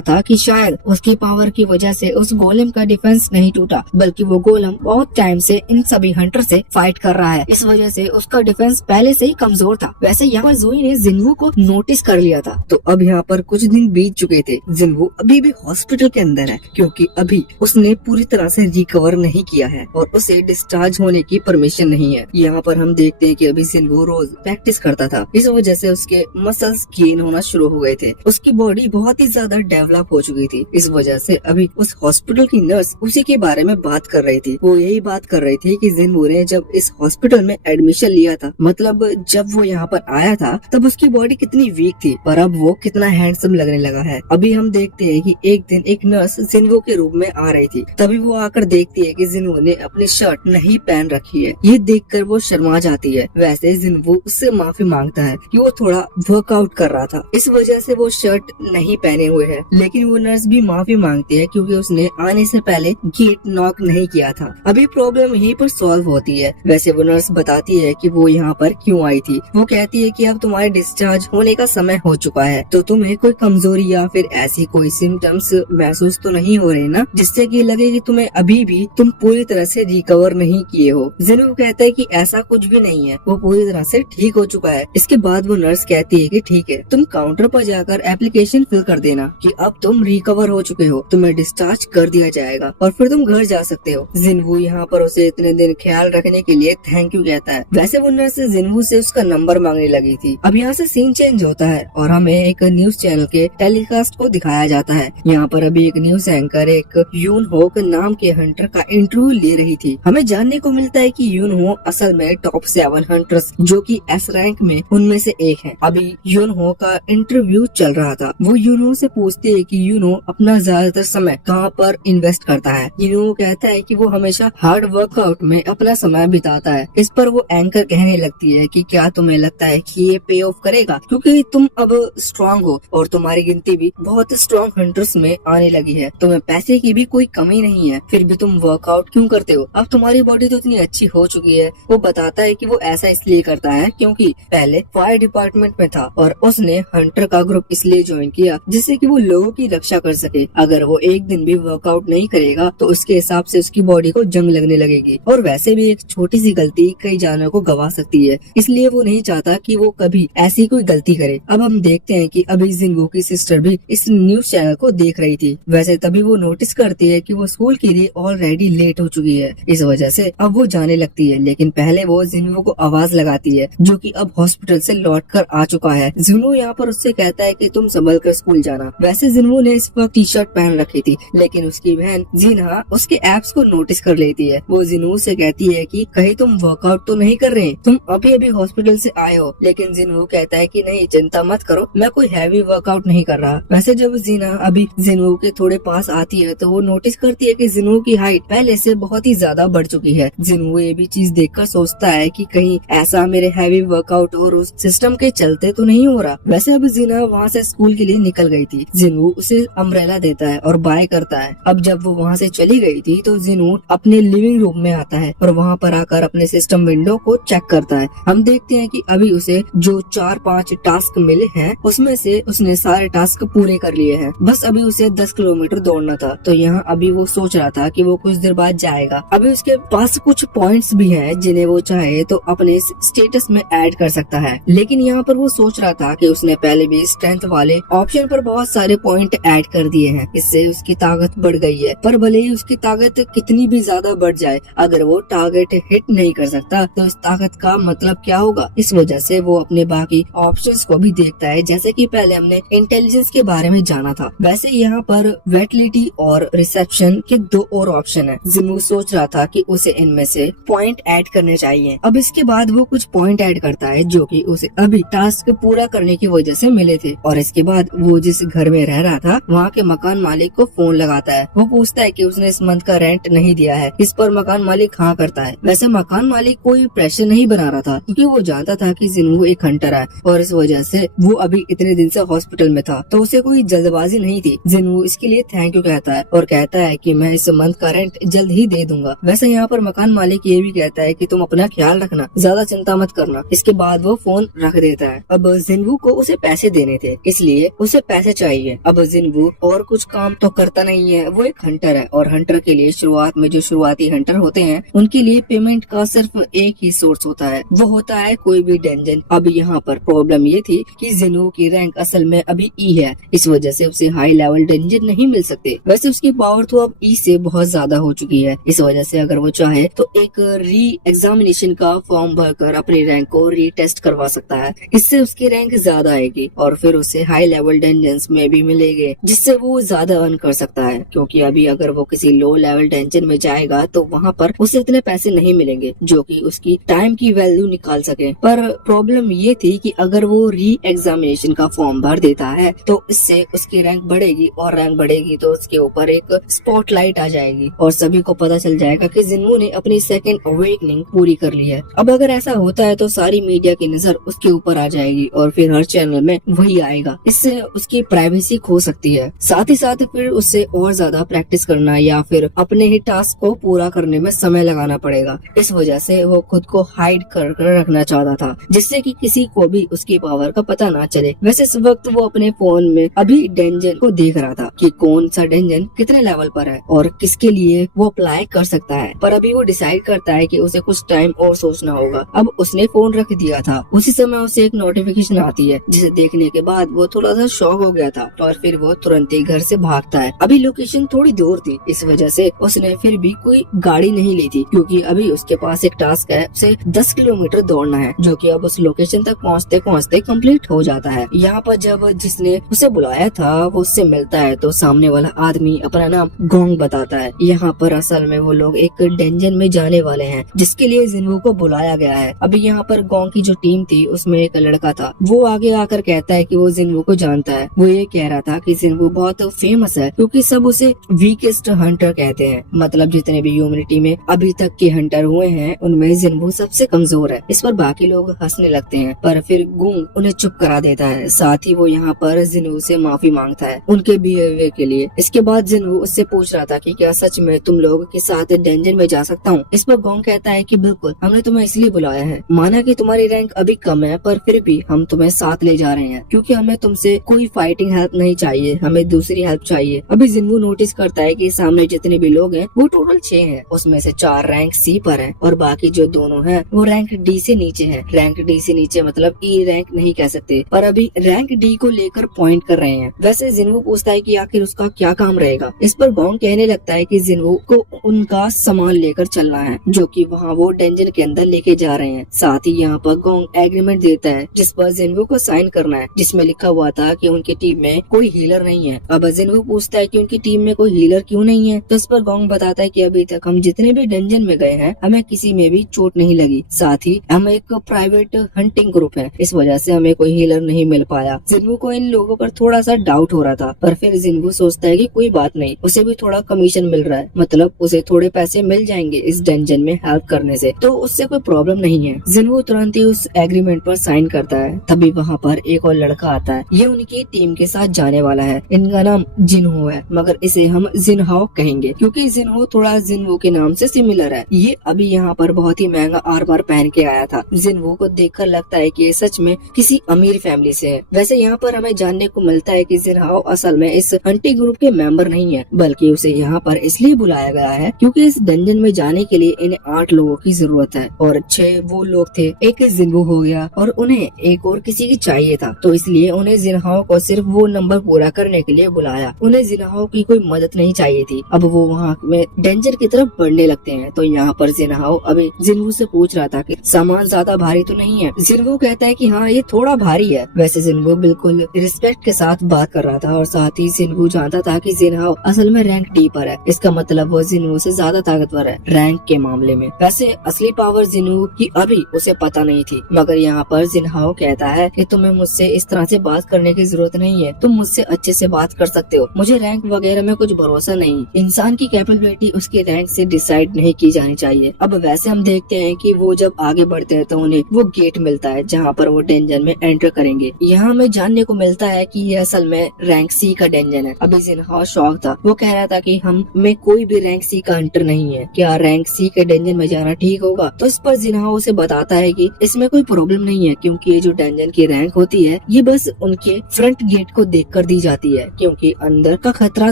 था कि शायद उसकी पावर की वजह से उस गोलम का डिफेंस नहीं टूटा, बल्कि वो गोलम बहुत टाइम से इन सभी हंटर से फाइट कर रहा है, इस वजह से उसका डिफेंस पहले से ही कमजोर था। वैसे यहाँ पर जोई ने जिन्हो को नोटिस कर लिया था। तो अब यहाँ पर कुछ दिन बीत चुके थे। जिन्हो अभी भी हॉस्पिटल के अंदर है क्योंकि अभी उसने पूरी तरह से रिकवर नहीं किया है और उसे डिस्चार्ज होने की परमिशन नहीं है। यहाँ पर हम देखते हैं कि अभी जिन्हो रोज प्रैक्टिस करता था, इस वजह से उसके मसल्स गेन होना शुरू हो गए थे। उसकी बॉडी बहुत ही ज्यादा डेवलप हो चुकी थी, इस वजह से अभी उस हॉस्पिटल की नर्स उसी के बारे में बात कर रही थी। वो यही बात कर रही थी कि जिन्हो ने जब इस हॉस्पिटल में एडमिशन लिया था, मतलब जब वो यहाँ पर आया था तब उसकी बॉडी कितनी वीक थी पर अब वो कितना हैंडसम लगने लगा है। अभी हम देखते हैं कि एक दिन एक नर्स जिन्हो के रूम में आ रही थी, तभी वो आकर देखती है कि जिन्हो ने अपनी शर्ट नहीं पहन रखी है। ये देखकर वो शर्मा जाती है। वैसे जिन्हो उससे माफी मांगता है कि वो थोड़ा वर्कआउट कर रहा था, इस वजह से वो शर्ट नहीं पहने हुए है, लेकिन वो नर्स भी माफी मांगती है क्योंकि उसने आने से पहले गेट नॉक नहीं किया था। अभी प्रॉब्लम यहीं पर सॉल्व होती है। वैसे वो नर्स बताती है कि वो यहाँ पर क्यों आई थी। वो कहती है कि अब तुम्हारे डिस्चार्ज होने का समय हो चुका है, तो तुम्हें कोई कमजोरी या फिर ऐसी कोई सिम्टम्स महसूस तो नहीं हो रहे ना, जिससे कि लगे कि तुम्हें अभी भी तुम पूरी तरह से रिकवर नहीं किए हो। जिन्हो कहता है कि ऐसा कुछ भी नहीं है, वो पूरी तरह से ठीक हो चुका है। इसके बाद वो नर्स कहती है कि ठीक है, तुम काउंटर पर जाकर एप्लीकेशन फिल कर देना कि अब तुम रिकवर हो चुके हो, तुम्हें डिस्चार्ज कर दिया जाएगा और फिर तुम घर जा सकते हो। जिन्हो यहाँ पर उसे इतने दिन ख्याल रखने के लिए थैंक यू कहता है। वैसे वो नर्स जिन्हो से उसका नंबर मांगने लगी थी। अब यहाँ से सीन चेंज होता है और हमें एक न्यूज चैनल के टेलीकास्ट को दिखाया जाता है। यहाँ पर अभी एक न्यूज एंकर एक यून हो नाम के हंटर का इंटरव्यू ले रही थी। हमें जानने को मिलता है कि यून हो असल में टॉप 7 हंटर्स जो कि एस रैंक में उनमें से एक है। अभी यून हो का इंटरव्यू चल रहा था। वो यून हो से पूछते है कि यून हो अपना ज्यादातर समय कहाँ पर इन्वेस्ट करता है। यून हो कहता है कि वो हमेशा हार्ड वर्कआउट में अपना समय बिताता है। इस पर वो एंकर कहने लगती है कि क्या तुम्हें लगता है कि ये पे ऑफ करेगा, क्योंकि तुम अब स्ट्रांग हो और तुम्हारी गिनती भी बहुत स्ट्रांग हंटर्स में आने लगी है, तुम्हें पैसे की भी कोई कमी नहीं है, फिर भी तुम वर्कआउट क्यों करते हो? अब तुम्हारी बॉडी तो इतनी अच्छी हो चुकी है। वो बताता है कि वो ऐसा इसलिए करता है क्योंकि पहले फायर डिपार्टमेंट में था और उसने हंटर का ग्रुप इसलिए ज्वाइन किया जिससे कि वो लोगों की रक्षा कर सके। अगर वो एक दिन भी वर्कआउट नहीं करेगा तो उसके हिसाब से उसकी बॉडी को जंग लगने लगेगी और वैसे भी एक छोटी सी गलती कई जानों को गवा सकती है, इसलिए वो नहीं चाहता कि वो कभी ऐसी कोई गलती करे। अब हम देखते हैं कि अभी जिन्हो की सिस्टर भी इस न्यूज चैनल को देख रही थी। वैसे तभी वो नोटिस करती है कि वो स्कूल के लिए ऑलरेडी लेट हो चुकी है, इस वजह से अब वो जाने लगती है। लेकिन पहले वो जिन्हो को आवाज लगाती है जो कि अब हॉस्पिटल से लौट कर आ चुका है। जिन्हो यहाँ पर उससे कहता है कि तुम संभल कर स्कूल जाना। वैसे जिन्हो ने इस वक्त टी शर्ट पहन रखी थी, लेकिन उसकी बहन जिन्हा उसके एब्स को नोटिस कर लेती है। वो जिन्हो से कहती है कि कहीं तुम वर्कआउट तो नहीं कर रहे, तुम अभी अभी हॉस्पिटल से आए हो। लेकिन जिन्हो कहता है कि नहीं, चिंता मत करो, मैं कोई हैवी वर्कआउट नहीं कर रहा। वैसे जब जिन्हा अभी जिन्हो के थोड़े पास आती है तो वो नोटिस करती है कि जिन्हो की हाइट पहले से बहुत ही ज्यादा बढ़ चुकी है। जिन्हो ये भी चीज देखकर सोचता है कि कहीं ऐसा मेरे हैवी वर्कआउट और उस सिस्टम के चलते तो नहीं हो रहा। वैसे अब जिन्हा वहाँ से स्कूल के लिए निकल गई थी। जिन्हो उसे अम्ब्रेला देता है और बाय करता है। अब जब वो वहाँ से चली गई थी तो जिन्हो अपने लिविंग रूम में आता है और वहाँ पर आकर अपने सिस्टम विंडो को चेक करता है। हम देखते हैं कि अभी उसे जो 4-5 टास्क मिले हैं उसमें से उसने सारे टास्क पूरे कर लिए हैं। बस अभी उसे 10 किलोमीटर दौड़ना था। तो यहाँ अभी वो सोच रहा था कि वो कुछ देर बाद जाएगा। अभी उसके पास कुछ पॉइंट्स भी हैं जिन्हें वो चाहे तो अपने स्टेटस में ऐड कर सकता है। लेकिन यहाँ पर वो सोच रहा था कि उसने पहले भी स्ट्रेंथ वाले ऑप्शन पर बहुत सारे पॉइंट ऐड कर दिए हैं, इससे उसकी ताकत बढ़ गई है। पर भले ही उसकी ताकत कितनी भी ज्यादा बढ़ जाए, अगर वो टारगेट हिट नहीं कर सकता तो इस ताकत का मतलब क्या होगा। इस वजह से वो अपने बाकी ऑप्शंस को भी देखता है। जैसे कि पहले हमने इंटेलिजेंस के बारे में जाना था। वैसे यहाँ पर वेटलिटी और रिसेप्शन के 2 और ऑप्शन है। जिन्हों सोच रहा था कि उसे इनमें से पॉइंट ऐड करने चाहिए। अब इसके बाद वो कुछ पॉइंट ऐड करता है जो कि उसे अभी टास्क पूरा करने की वजह से मिले थे। और इसके बाद वो जिस घर में रह रहा था वहाँ के मकान मालिक को फोन लगाता है। वो पूछता है कि उसने इस मंथ का रेंट नहीं दिया है। इस पर मकान मालिक हाँ करता है। वैसे मकान मालिक कोई प्रेशर नहीं बना रहा था क्योंकि वो जानता था कि जिन्हों एक हंटर है और इस वजह से वो अभी इतने दिन से हॉस्पिटल में था, तो उसे कोई जल्दबाजी नहीं थी। जिन्हों इसके लिए थैंक यू कहता है और कहता है कि मैं इस मंथ का रेंट जल्द ही दे दूंगा। वैसे यहाँ पर मकान मालिक ये भी कहता है कि तुम अपना ख्याल रखना, ज्यादा चिंता मत करना। इसके बाद वो फोन रख देता है। अब जिन्हों को उसे पैसे देने थे इसलिए उसे पैसे चाहिए। अब जिन्हों और कुछ काम तो करता नहीं है, वो एक हंटर है और हंटर के लिए शुरुआत में जो शुरुआती हंटर होते हैं उनके लिए पेमेंट का सिर्फ एक ही सोर्स होता है, वो होता है कोई भी डंजन। अब यहाँ पर प्रॉब्लम ये थी कि जिन्हों की रैंक असल में अभी ई है, इस वजह से उसे हाई लेवल डंजन नहीं मिल सकते। वैसे उसकी पावर तो अब ई से बहुत ज्यादा हो चुकी है, इस वजह से अगर वो चाहे तो एक री एग्जामिनेशन का फॉर्म भरकर अपनी रैंक को रीटेस्ट करवा सकता है। इससे उसकी रैंक ज्यादा आएगी और फिर उसे हाई लेवल डंजन्स में भी मिलेंगे जिससे वो ज्यादा अर्न कर सकता है। क्योंकि अभी अगर वो किसी लो लेवल डंजन में जाएगा तो वहाँ पर उसे इतने पैसे नहीं मिलेंगे जो कि उसकी टाइम की वैल्यू निकाल सके। पर प्रॉब्लम ये थी कि अगर वो री एग्जामिनेशन का फॉर्म भर देता है तो इससे उसकी रैंक बढ़ेगी और रैंक बढ़ेगी तो उसके ऊपर एक स्पॉटलाइट आ जाएगी और सभी को पता चल जाएगा कि जिन्हों ने अपनी सेकंड अवेकनिंग पूरी कर ली है। अब अगर ऐसा होता है तो सारी मीडिया की नजर उसके ऊपर आ जाएगी और फिर हर चैनल में वही आएगा। इससे उसकी प्राइवेसी खो सकती है। साथ ही साथ फिर उससे और ज्यादा प्रैक्टिस करना या फिर अपने ही टास्क को पूरा करने में समय लगाना पड़ेगा। इस वजह से वो खुद को हाइड कर रखना चाहता था जिससे कि किसी को भी उसकी पावर का पता ना चले। वैसे इस वक्त वो अपने फोन में अभी डंजन को देख रहा था कि कौन सा डंजन कितने लेवल पर है और किसके लिए वो अप्लाई कर सकता है। पर अभी वो डिसाइड करता है कि उसे कुछ टाइम और सोचना होगा। अब उसने फोन रख दिया था, उसी समय उसे एक नोटिफिकेशन आती है जिसे देखने के बाद वो थोड़ा सा शॉक हो गया था और फिर वो तुरंत ही घर से भागता है। अभी लोकेशन थोड़ी दूर थी, इस वजह से उसने फिर भी कोई गाड़ी नहीं ली थी क्योंकि अभी उसके पास एक टास्क है, उसे 10 किलोमीटर दौड़ना है जो कि अब उस लोकेशन तक पहुँचते पहुँचते कंप्लीट हो जाता है। यहाँ पर जब जिसने उसे बुलाया था वो उससे मिलता है तो सामने वाला आदमी अपना नाम गोंग बताता है। यहाँ पर असल में वो लोग एक डंजन में जाने वाले हैं जिसके लिए जिन्हों को बुलाया गया है। अभी यहाँ पर गोंग की जो टीम थी उसमें एक लड़का था, वो आगे आकर कहता है कि वो जिन्हों को जानता है। वो ये कह रहा था कि जिन्हों बहुत फेमस है क्योंकि सब उसे वीकेस्ट हंटर कहते हैं, मतलब जितने भी ह्यूमैनिटी में अभी तक के हंटर हुए हैं उनमें जिन्हों सबसे कमजोर है। इस पर बाकी लोग हंसने लगते हैं पर फिर गोंग उन्हें चुप करा देता है। साथ ही वो यहाँ पर जिन्हों से माफी मांगता है उनके बिहेवियर के लिए। इसके बाद जिन्हों उससे पूछ रहा था कि क्या सच में तुम लोग के साथ डंजन में जा सकता हूँ। इस पर गोंग कहता है कि बिल्कुल, हमने तुम्हें इसलिए बुलाया है, माना कि तुम्हारी रैंक अभी कम है पर फिर भी हम तुम्हें साथ ले जा रहे हैं क्योंकि हमें तुमसे कोई फाइटिंग हेल्प नहीं चाहिए, हमें दूसरी हेल्प चाहिए। अभी जिन्हों नोटिस करता है कि सामने जितने भी लोग हैं वो टोटल 6 हैं, उसमें से 4 रैंक सी पर हैं और बाकी जो दोनों हैं वो रैंक डी से नीचे हैं। रैंक डी से नीचे मतलब ई रैंक नहीं कह सकते, पर अभी रैंक डी को लेकर पॉइंट कर रहे हैं। वैसे जिन्हों पूछता है कि आखिर उसका क्या काम रहेगा। इस पर गोंग कहने लगता है कि जिन्हों को उनका सामान लेकर चलना है जो कि वहाँ वो डंजन के अंदर लेके जा रहे हैं। साथ ही यहाँ पर गोंग एग्रीमेंट देता है जिस पर जिन्हों को साइन करना है, जिसमें लिखा हुआ था कि उनकी टीम में कोई हीलर नहीं है। अब जिन्हों पूछता है कि उनकी टीम में कोई हीलर क्यों नहीं है, तो इस पर गोंग बताता है कि अभी तक हम जितने भी डंजन में गए हैं हमें किसी में भी चोट नहीं लगी। साथ ही हम एक प्राइवेट हंटिंग ग्रुप है, इस वजह से हमें कोई हीलर नहीं मिल पाया। जिन्हों को इन लोगों पर थोड़ा सा डाउट हो रहा था पर फिर जिन्हों सोचता है कि कोई बात नहीं, उसे भी थोड़ा कमीशन मिल रहा है, मतलब उसे थोड़े पैसे मिल जाएंगे इस डंजन में हेल्प करने से, तो उससे कोई प्रॉब्लम नहीं है। जिन्हों तुरंत ही उस एग्रीमेंट पर साइन करता है। तभी वहाँ पर एक और लड़का आता है, ये उनकी टीम के साथ जाने वाला है। इनका नाम जिन्हो है मगर इसे हम जिनहाओ कहेंगे क्योंकि जिन्हो थोड़ा जिन्हो के नाम से सिमिलर है। ये अभी यहाँ पर बहुत ही महंगा आर्मर पहन के आया था। जिन्हो को देखकर लगता है कि ये सच में किसी अमीर फैमिली से है। वैसे यहाँ पर हमें जानने को मिलता है कि जिनहाओ असल में इस हंटिंग ग्रुप के मेंबर नहीं है, बल्कि उसे यहाँ पर इसलिए बुलाया गया है क्योंकि इस डंजन में जाने के लिए इन्हें 8 लोगों की जरूरत है और 6 वो लोग थे, एक जिन्हो हो गया और उन्हें एक और किसी की चाहिए था, तो इसलिए उन्हें जिन्हाओ को सिर्फ वो नंबर पूरा करने के लिए बुलाया। उन्हें जिन्हाओ की कोई मदद नहीं चाहिए थी। अब वो वहाँ में डंजन की तरफ बढ़ने लगते हैं तो यहाँ पर जिन्हाओ अभी जिन्हो से पूछ रहा था कि सामान ज्यादा भारी तो नहीं है। जिन्हो कहता है कि हाँ ये थोड़ा भारी है। वैसे जिन्हो बिल्कुल रिस्पेक्ट के साथ साथ बात कर रहा था और साथ ही जिनवू जानता था कि जिनहाओ असल में रैंक डी पर है। इसका मतलब वो जिनवू से ज्यादा ताकतवर है रैंक के मामले में। वैसे असली पावर जिनवू की अभी उसे पता नहीं थी, मगर यहाँ पर जिनहाओ कहता है कि तुम्हें मुझसे इस तरह से बात करने की जरूरत नहीं है, तुम मुझसे अच्छे से बात कर सकते हो, मुझे रैंक वगैरह में कुछ भरोसा नहीं। इंसान की कैपेबिलिटी उसके रैंक से डिसाइड नहीं की जानी चाहिए। अब वैसे हम देखते हैं कि वो जब आगे बढ़ते हैं तो उन्हें वो गेट मिलता है जहाँ पर वो डेंजन में एंटर करेंगे। यहाँ हमें जानने को मिलता है कि ये असल में रैंक सी का डेंजन है। अभी जिनहाओ शौक था, वो कह रहा था कि हम में कोई भी रैंक सी का हंटर नहीं है, क्या रैंक सी के डेंजन में जाना ठीक होगा? तो इस पर जिनहाओ उसे बताता है कि इसमें कोई प्रॉब्लम नहीं है, क्योंकि ये जो डेंजन की रैंक होती है ये बस उनके फ्रंट गेट को देखकर दी जाती है, क्योंकि अंदर का खतरा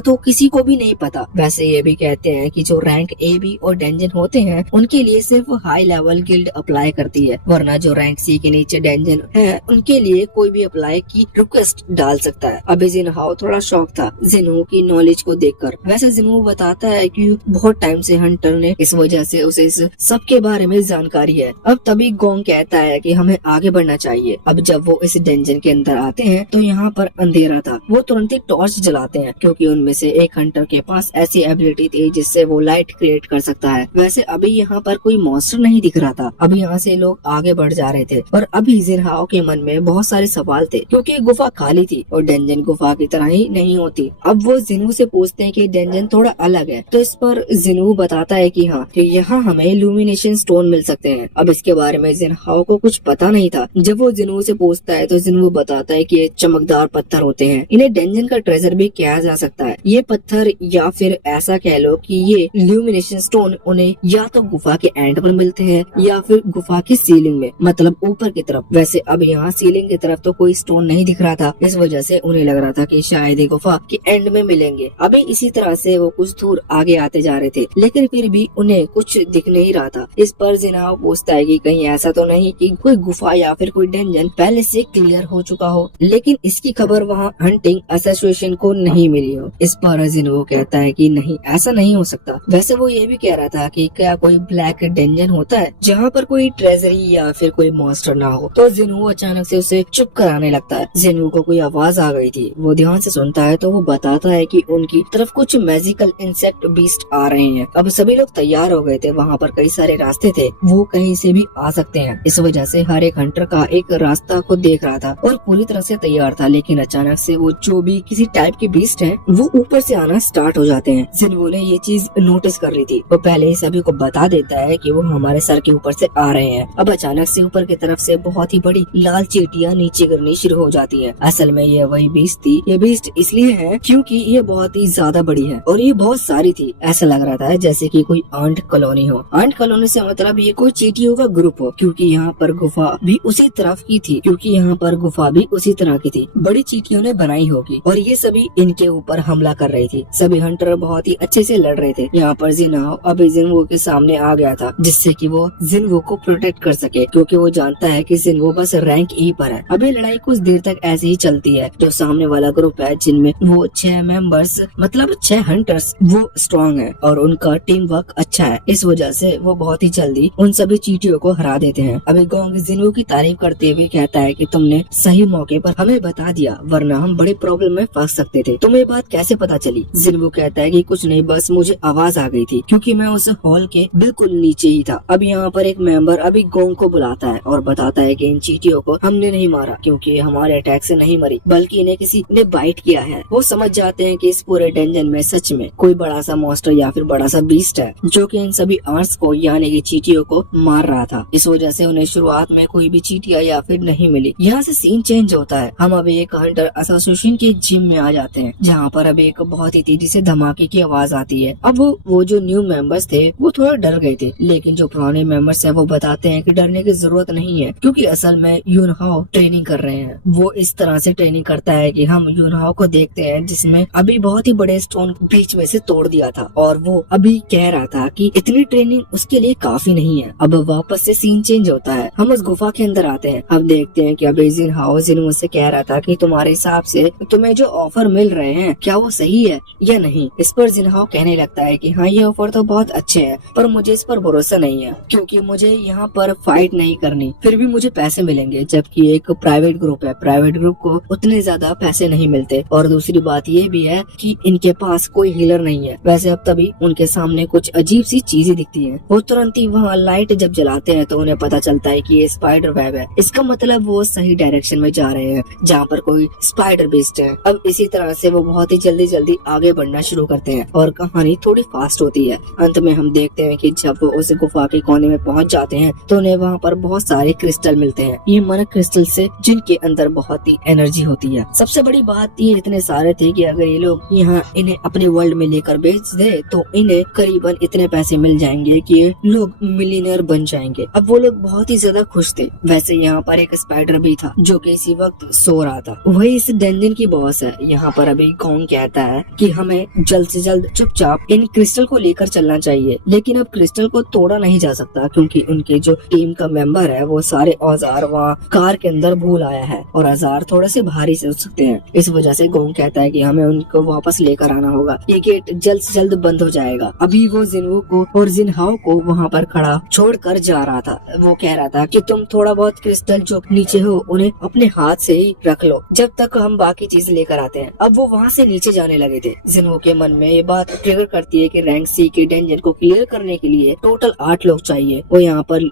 तो किसी को भी नहीं पता। वैसे ये भी कहते हैं कि जो रैंक ए बी और डेंजन होते हैं उनके लिए सिर्फ हाई लेवल गिल्ड अप्लाई करती है, वरना जो रैंक सी के नीचे डेंजन है उनके लिए कोई भी अप्लाई की रिक्वेस्ट डाल सकता है। अभी जिनहाओ थोड़ा शॉक था जिनवू की नॉलेज को देखकर। वैसे जिनवू बताता है कि बहुत टाइम से हंटर ने, इस वजह से उसे इस सब के बारे में जानकारी है। अब तभी गोंग कहता है कि हमें आगे बढ़ना चाहिए। अब जब वो इस डेंजन के अंदर आते हैं तो यहाँ पर अंधेरा था। वो तुरंत ही टॉर्च जलाते हैं, क्योंकि उनमें से एक हंटर के पास ऐसी एबिलिटी थी जिससे वो लाइट क्रिएट कर सकता है। वैसे अभी यहाँ पर कोई मॉन्स्टर नहीं दिख रहा था। अभी यहाँ से लोग आगे बढ़ जा रहे थे और अभी जिनहाओ के मन में बहुत सारे सवाल थे, क्योंकि गुफा खाली थी और डेंजन गुफा की तरह ही नहीं होती। अब वो जिनवू से पूछते हैं कि डेंजन थोड़ा अलग है, तो इस पर जिनवू बताता है कि हाँ, कि यहाँ हमें इल्यूमिनेशन स्टोन मिल सकते हैं। अब इसके बारे में जिनहाओ को कुछ पता नहीं था। जब वो जिनवू से पूछता है तो जिनवू बताता है कि ये चमकदार पत्थर होते हैं, इन्हें डेंजन का ट्रेजर भी कहा जा सकता है। ये पत्थर, या फिर ऐसा कह लो कि ये इल्यूमिनेशन स्टोन उन्हें या तो गुफा के एंड पर मिलते हैं या फिर गुफा की सीलिंग में, मतलब ऊपर की तरफ। वैसे अब यहाँ सीलिंग की तरफ तो कोई स्टोन नहीं दिख रहा था, इस वजह से उन्हें लग रहा था कि शायद ये गुफा के एंड में मिलेंगे। अभी इसी तरह से वो कुछ दूर आगे आते जा रहे थे, लेकिन फिर भी उन्हें कुछ दिख नहीं रहा था। इस पर जिनहाओ पूछता है कि कहीं ऐसा तो नहीं कि कोई गुफा या फिर कोई डेंजन पहले से क्लियर हो चुका हो, लेकिन इसकी खबर वहाँ हंटिंग एसोसिएशन को नहीं मिली हो। इस पर जिनवू कहता है कि नहीं, ऐसा नहीं हो सकता। वैसे वो ये भी कह रहा था कि क्या कोई ब्लैक डेंजन होता है जहाँ पर कोई ट्रेजरी या फिर कोई मॉन्स्टर ना हो। तो जिनवू अचानक से उसे चुप कराने लगता है। जिनवू को कोई आवाज आ गई थी, वो ध्यान से सुनता है तो वो बताता है कि उनकी तरफ कुछ मैजिकल इंसेक्ट बीस्ट आ रहे हैं। अब सभी लोग तैयार हो गए थे, वहाँ पर कई सारे रास्ते थे, वो कहीं से भी आ सकते हैं। इस वजह से हर एक हंटर का एक रास्ता को देख रहा था और पूरी तरह से तैयार था। लेकिन अचानक से वो जो भी किसी टाइप के बीस्ट हैं, वो ऊपर से आना स्टार्ट हो जाते हैं। जिनवू ने ये चीज नोटिस कर ली थी। वो पहले ही सभी को बता देता है कि वो हमारे सर के ऊपर से आ रहे हैं। अब अचानक से ऊपर की तरफ से बहुत ही बड़ी लाल चींटियां नीचे गिरनी शुरू हो जाती है। असल में ये वही बीस्ट थी। ये बीस्ट इसलिए है क्योंकि ये बहुत ही ज्यादा बड़ी है और ये बहुत सारी थी। ऐसा लग रहा था जैसे कि कोई आंट कॉलोनी हो। आंट कॉलोनी से मतलब ये कोई चींटियों का ग्रुप हो, क्योंकि यहाँ पर गुफा भी उसी तरफ की थी, क्योंकि यहाँ पर गुफा भी उसी तरह की थी। बड़ी चींटियों ने बनाई होगी और ये सभी इनके ऊपर हमला कर रही थी। सभी हंटर बहुत ही अच्छे से लड़ रहे थे। यहाँ पर जिनहाओ अभी जिनवू के सामने आ गया था, जिससे कि वो जिनवू को प्रोटेक्ट कर सके, क्योंकि वो जानता है कि जिनवू बस रैंक ई पर है। अभी लड़ाई कुछ देर तक ऐसे ही चलती है। जो सामने वाला ग्रुप है, जिनमें वो 6 मेंबर्स, मतलब 6 हंटर्स, वो स्ट्रॉन्ग है और उनका टीम वर्क अच्छा है। इस वजह से वो बहुत ही जल्दी उन सभी चींटियों को हरा देते हैं। अभी गोंग जिनवू की तारीफ करते हुए कहता है कि तुमने सही मौके पर हमें बता दिया, वरना हम बड़े प्रॉब्लम में फंस सकते थे। तुम्हें बात कैसे पता चली? जिनवू कहता है कि कुछ नहीं, बस मुझे आवाज आ गई थी, क्योंकि मैं उस हॉल के बिल्कुल नीचे ही था। अब यहाँ पर एक मेंबर अभी गोंग को बुलाता है और बताता है कि इन चींटियों को हमने नहीं मारा, क्योंकि हमारे अटैक से नहीं मरी, बल्कि इन्हें किसी ने बाइट किया है। वो समझ जाते हैं कि इस पूरे डेंजन में सच में कोई बड़ा सा मॉन्स्टर या फिर बड़ा सा बीस्ट है, जो कि इन सभी आर्ट्स को यानी कि चींटियों को मार रहा था। इस वजह से उन्हें शुरुआत में कोई भी चींटियां या फिर नहीं मिली। यहाँ से सीन चेंज होता है। हम अभी एक हंटर एसोसिएशन के जिम में आ जाते हैं, जहाँ पर अभी एक बहुत ही तेजी से धमाके की आवाज आती है। अब वो जो न्यू मेंबर्स थे वो थोड़ा डर गए थे, लेकिन जो पुराने मेंबर्स है वो बताते हैं कि डरने की जरूरत नहीं है, क्योंकि असल में यूनहाओ ट्रेनिंग कर रहे हैं। वो इस तरह से ट्रेनिंग करता है कि हम यूनहाओ को देखते हैं, जिसमें अभी बहुत ही बड़े स्टोन बीच में से तोड़ दिया था, और वो अभी कह रहा था कि इतनी ट्रेनिंग उसके लिए काफी नहीं है। अब वापस से सीन चेंज होता है। हम उस गुफा के अंदर आते हैं। अब देखते हैं कि अभी जिनहाओ जिनवू से कह रहा था कि तुम्हारे हिसाब से तुम्हें जो ऑफर मिल रहे हैं क्या वो सही है या नहीं। इस पर जिनहाओ कहने लगता है कि हाँ, ये ऑफर तो बहुत अच्छे हैं, पर मुझे इस पर भरोसा नहीं है, क्योंकि मुझे यहाँ पर फाइट नहीं करनी, फिर भी मुझे पैसे मिलेंगे, जबकि एक प्राइवेट ग्रुप है। प्राइवेट ग्रुप को उतने ज्यादा पैसे नहीं मिलते। और दूसरी बात ये भी है कि इनके पास कोई हीलर नहीं है। वैसे अब तभी उनके सामने कुछ अजीब सी चीजें दिखती हैं। वो तुरंत ही वहाँ लाइट जब जलाते हैं तो उन्हें पता चलता है कि ये स्पाइडर वेब है। इसका मतलब वो सही डायरेक्शन में जा रहे हैं जहाँ पर कोई स्पाइडर बेस्ड है। अब इसी तरह से वो बहुत ही जल्दी आगे बढ़ना शुरू करते हैं और कहानी थोड़ी फास्ट होती है। अंत में हम देखते हैं कि जब वो उस गुफा के कोने में पहुंच जाते हैं तो उन्हें वहाँ पर बहुत सारे क्रिस्टल मिलते हैं। ये मन क्रिस्टल से जिनके अंदर बहुत ही एनर्जी होती है। सबसे बड़ी बात ये इतने सारे थे कि अगर ये लोग यहाँ इन्हें अपने वर्ल्ड में लेकर बेच दे तो इन्हें करीबन इतने पैसे मिल जाएंगे कि ये लोग मिलियनर बन जाएंगे। अब वो लोग बहुत ही ज्यादा खुश थे। वैसे यहाँ पर एक स्पाइडर भी था जो कि इसी वक्त सो रहा था। वही इस डंजन की बॉस है। यहाँ पर अभी कौन कहता है कि हमें जल्द से जल्द चुपचाप इन क्रिस्टल को लेकर चलना चाहिए, लेकिन अब क्रिस्टल को तोड़ा नहीं जा सकता क्योंकि उनके जो टीम का मेंबर है वो सारे औजार वहाँ कार के अंदर भूल आया है और औजार थोड़े से भारी से हो सकते हैं। इस वजह से गोंग कहता है कि हमें उनको वापस लेकर आना होगा। ये गेट जल्द से जल्द बंद हो जाएगा। अभी वो जिनवू को और जिनहाओ को वहाँ पर खड़ा छोड़कर जा रहा था। वो कह रहा था कि तुम थोड़ा बहुत क्रिस्टल जो नीचे हो उन्हें अपने हाथ से ही रख लो जब तक हम बाकी चीज लेकर आते हैं। अब वो वहाँ से नीचे जाने लगे थे। जिनवू के मन में ये बात ट्रिगर करती है कि रैंक सी के डंजन को क्लियर करने के लिए टोटल 8 लोग चाहिए। वो यहाँ पर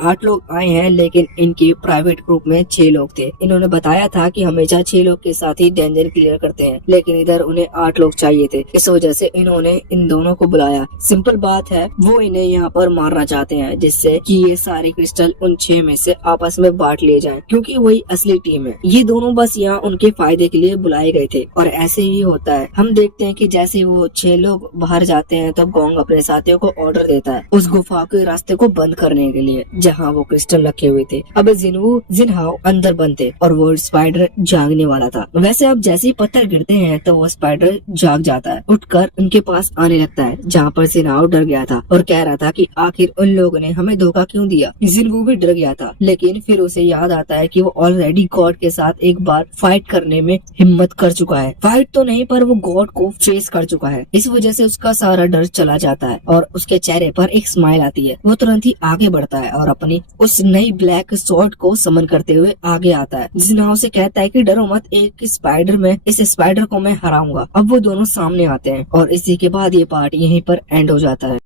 8 लोग आए हैं लेकिन इनके प्राइवेट ग्रुप में 6 लोग थे। इन्होंने बताया था कि हमेशा 6 लोग के साथ ही डंजन क्लियर करते हैं, लेकिन इधर उन्हें 8 लोग चाहिए थे। इस वजह से इन्होंने इन दोनों को बुलाया। सिंपल बात है, वो इन्हें यहाँ पर मारना चाहते हैं जिससे कि ये सारे क्रिस्टल उन 6 में से आपस में बांट लिए जाएं, क्योंकि वही असली टीम है। ये दोनों बस यहाँ उनके फायदे के लिए बुलाए गए थे और ऐसे ही होता है। हम देखते हैं कि जैसे वो 6 लोग बाहर जाते हैं तो गोंग अपने साथियों को ऑर्डर देता है उस गुफा के रास्ते को बंद करने के लिए जहाँ वो क्रिस्टल रखे हुए थे। अब जिनवू जिनहाओ अंदर बंद थे और वो स्पाइडर जागने वाला था। वैसे अब जैसे ही पत्थर गिरते हैं तो वो स्पाइडर जाग जाता है, उठकर उनके पास आने लगता है जहाँ पर जिनहाओ डर गया था और कह रहा था कि आखिर उन लोगों ने हमें धोखा क्यों दिया। जिनवू भी डर गया था, लेकिन फिर उसे याद आता है कि वो ऑलरेडी गॉड के साथ एक बार फाइट करने में हिम्मत कर चुका है। फाइट तो नहीं पर वो गॉड को फेस कर चुका है। इस वजह से उसका सारा डर चला जाता है और उसके चेहरे पर एक स्माइल आती है। वो तुरंत ही आगे बढ़ता है और अपनी उस नई ब्लैक स्वॉर्ड को समन करते हुए आगे आता है। जिनहाओ से कहता है कि डरो मत, एक स्पाइडर में इस स्पाइडर को मैं हराऊंगा। अब वो दोनों सामने आते हैं और इसी के बाद ये पार्ट यहीं पर एंड हो जाता है।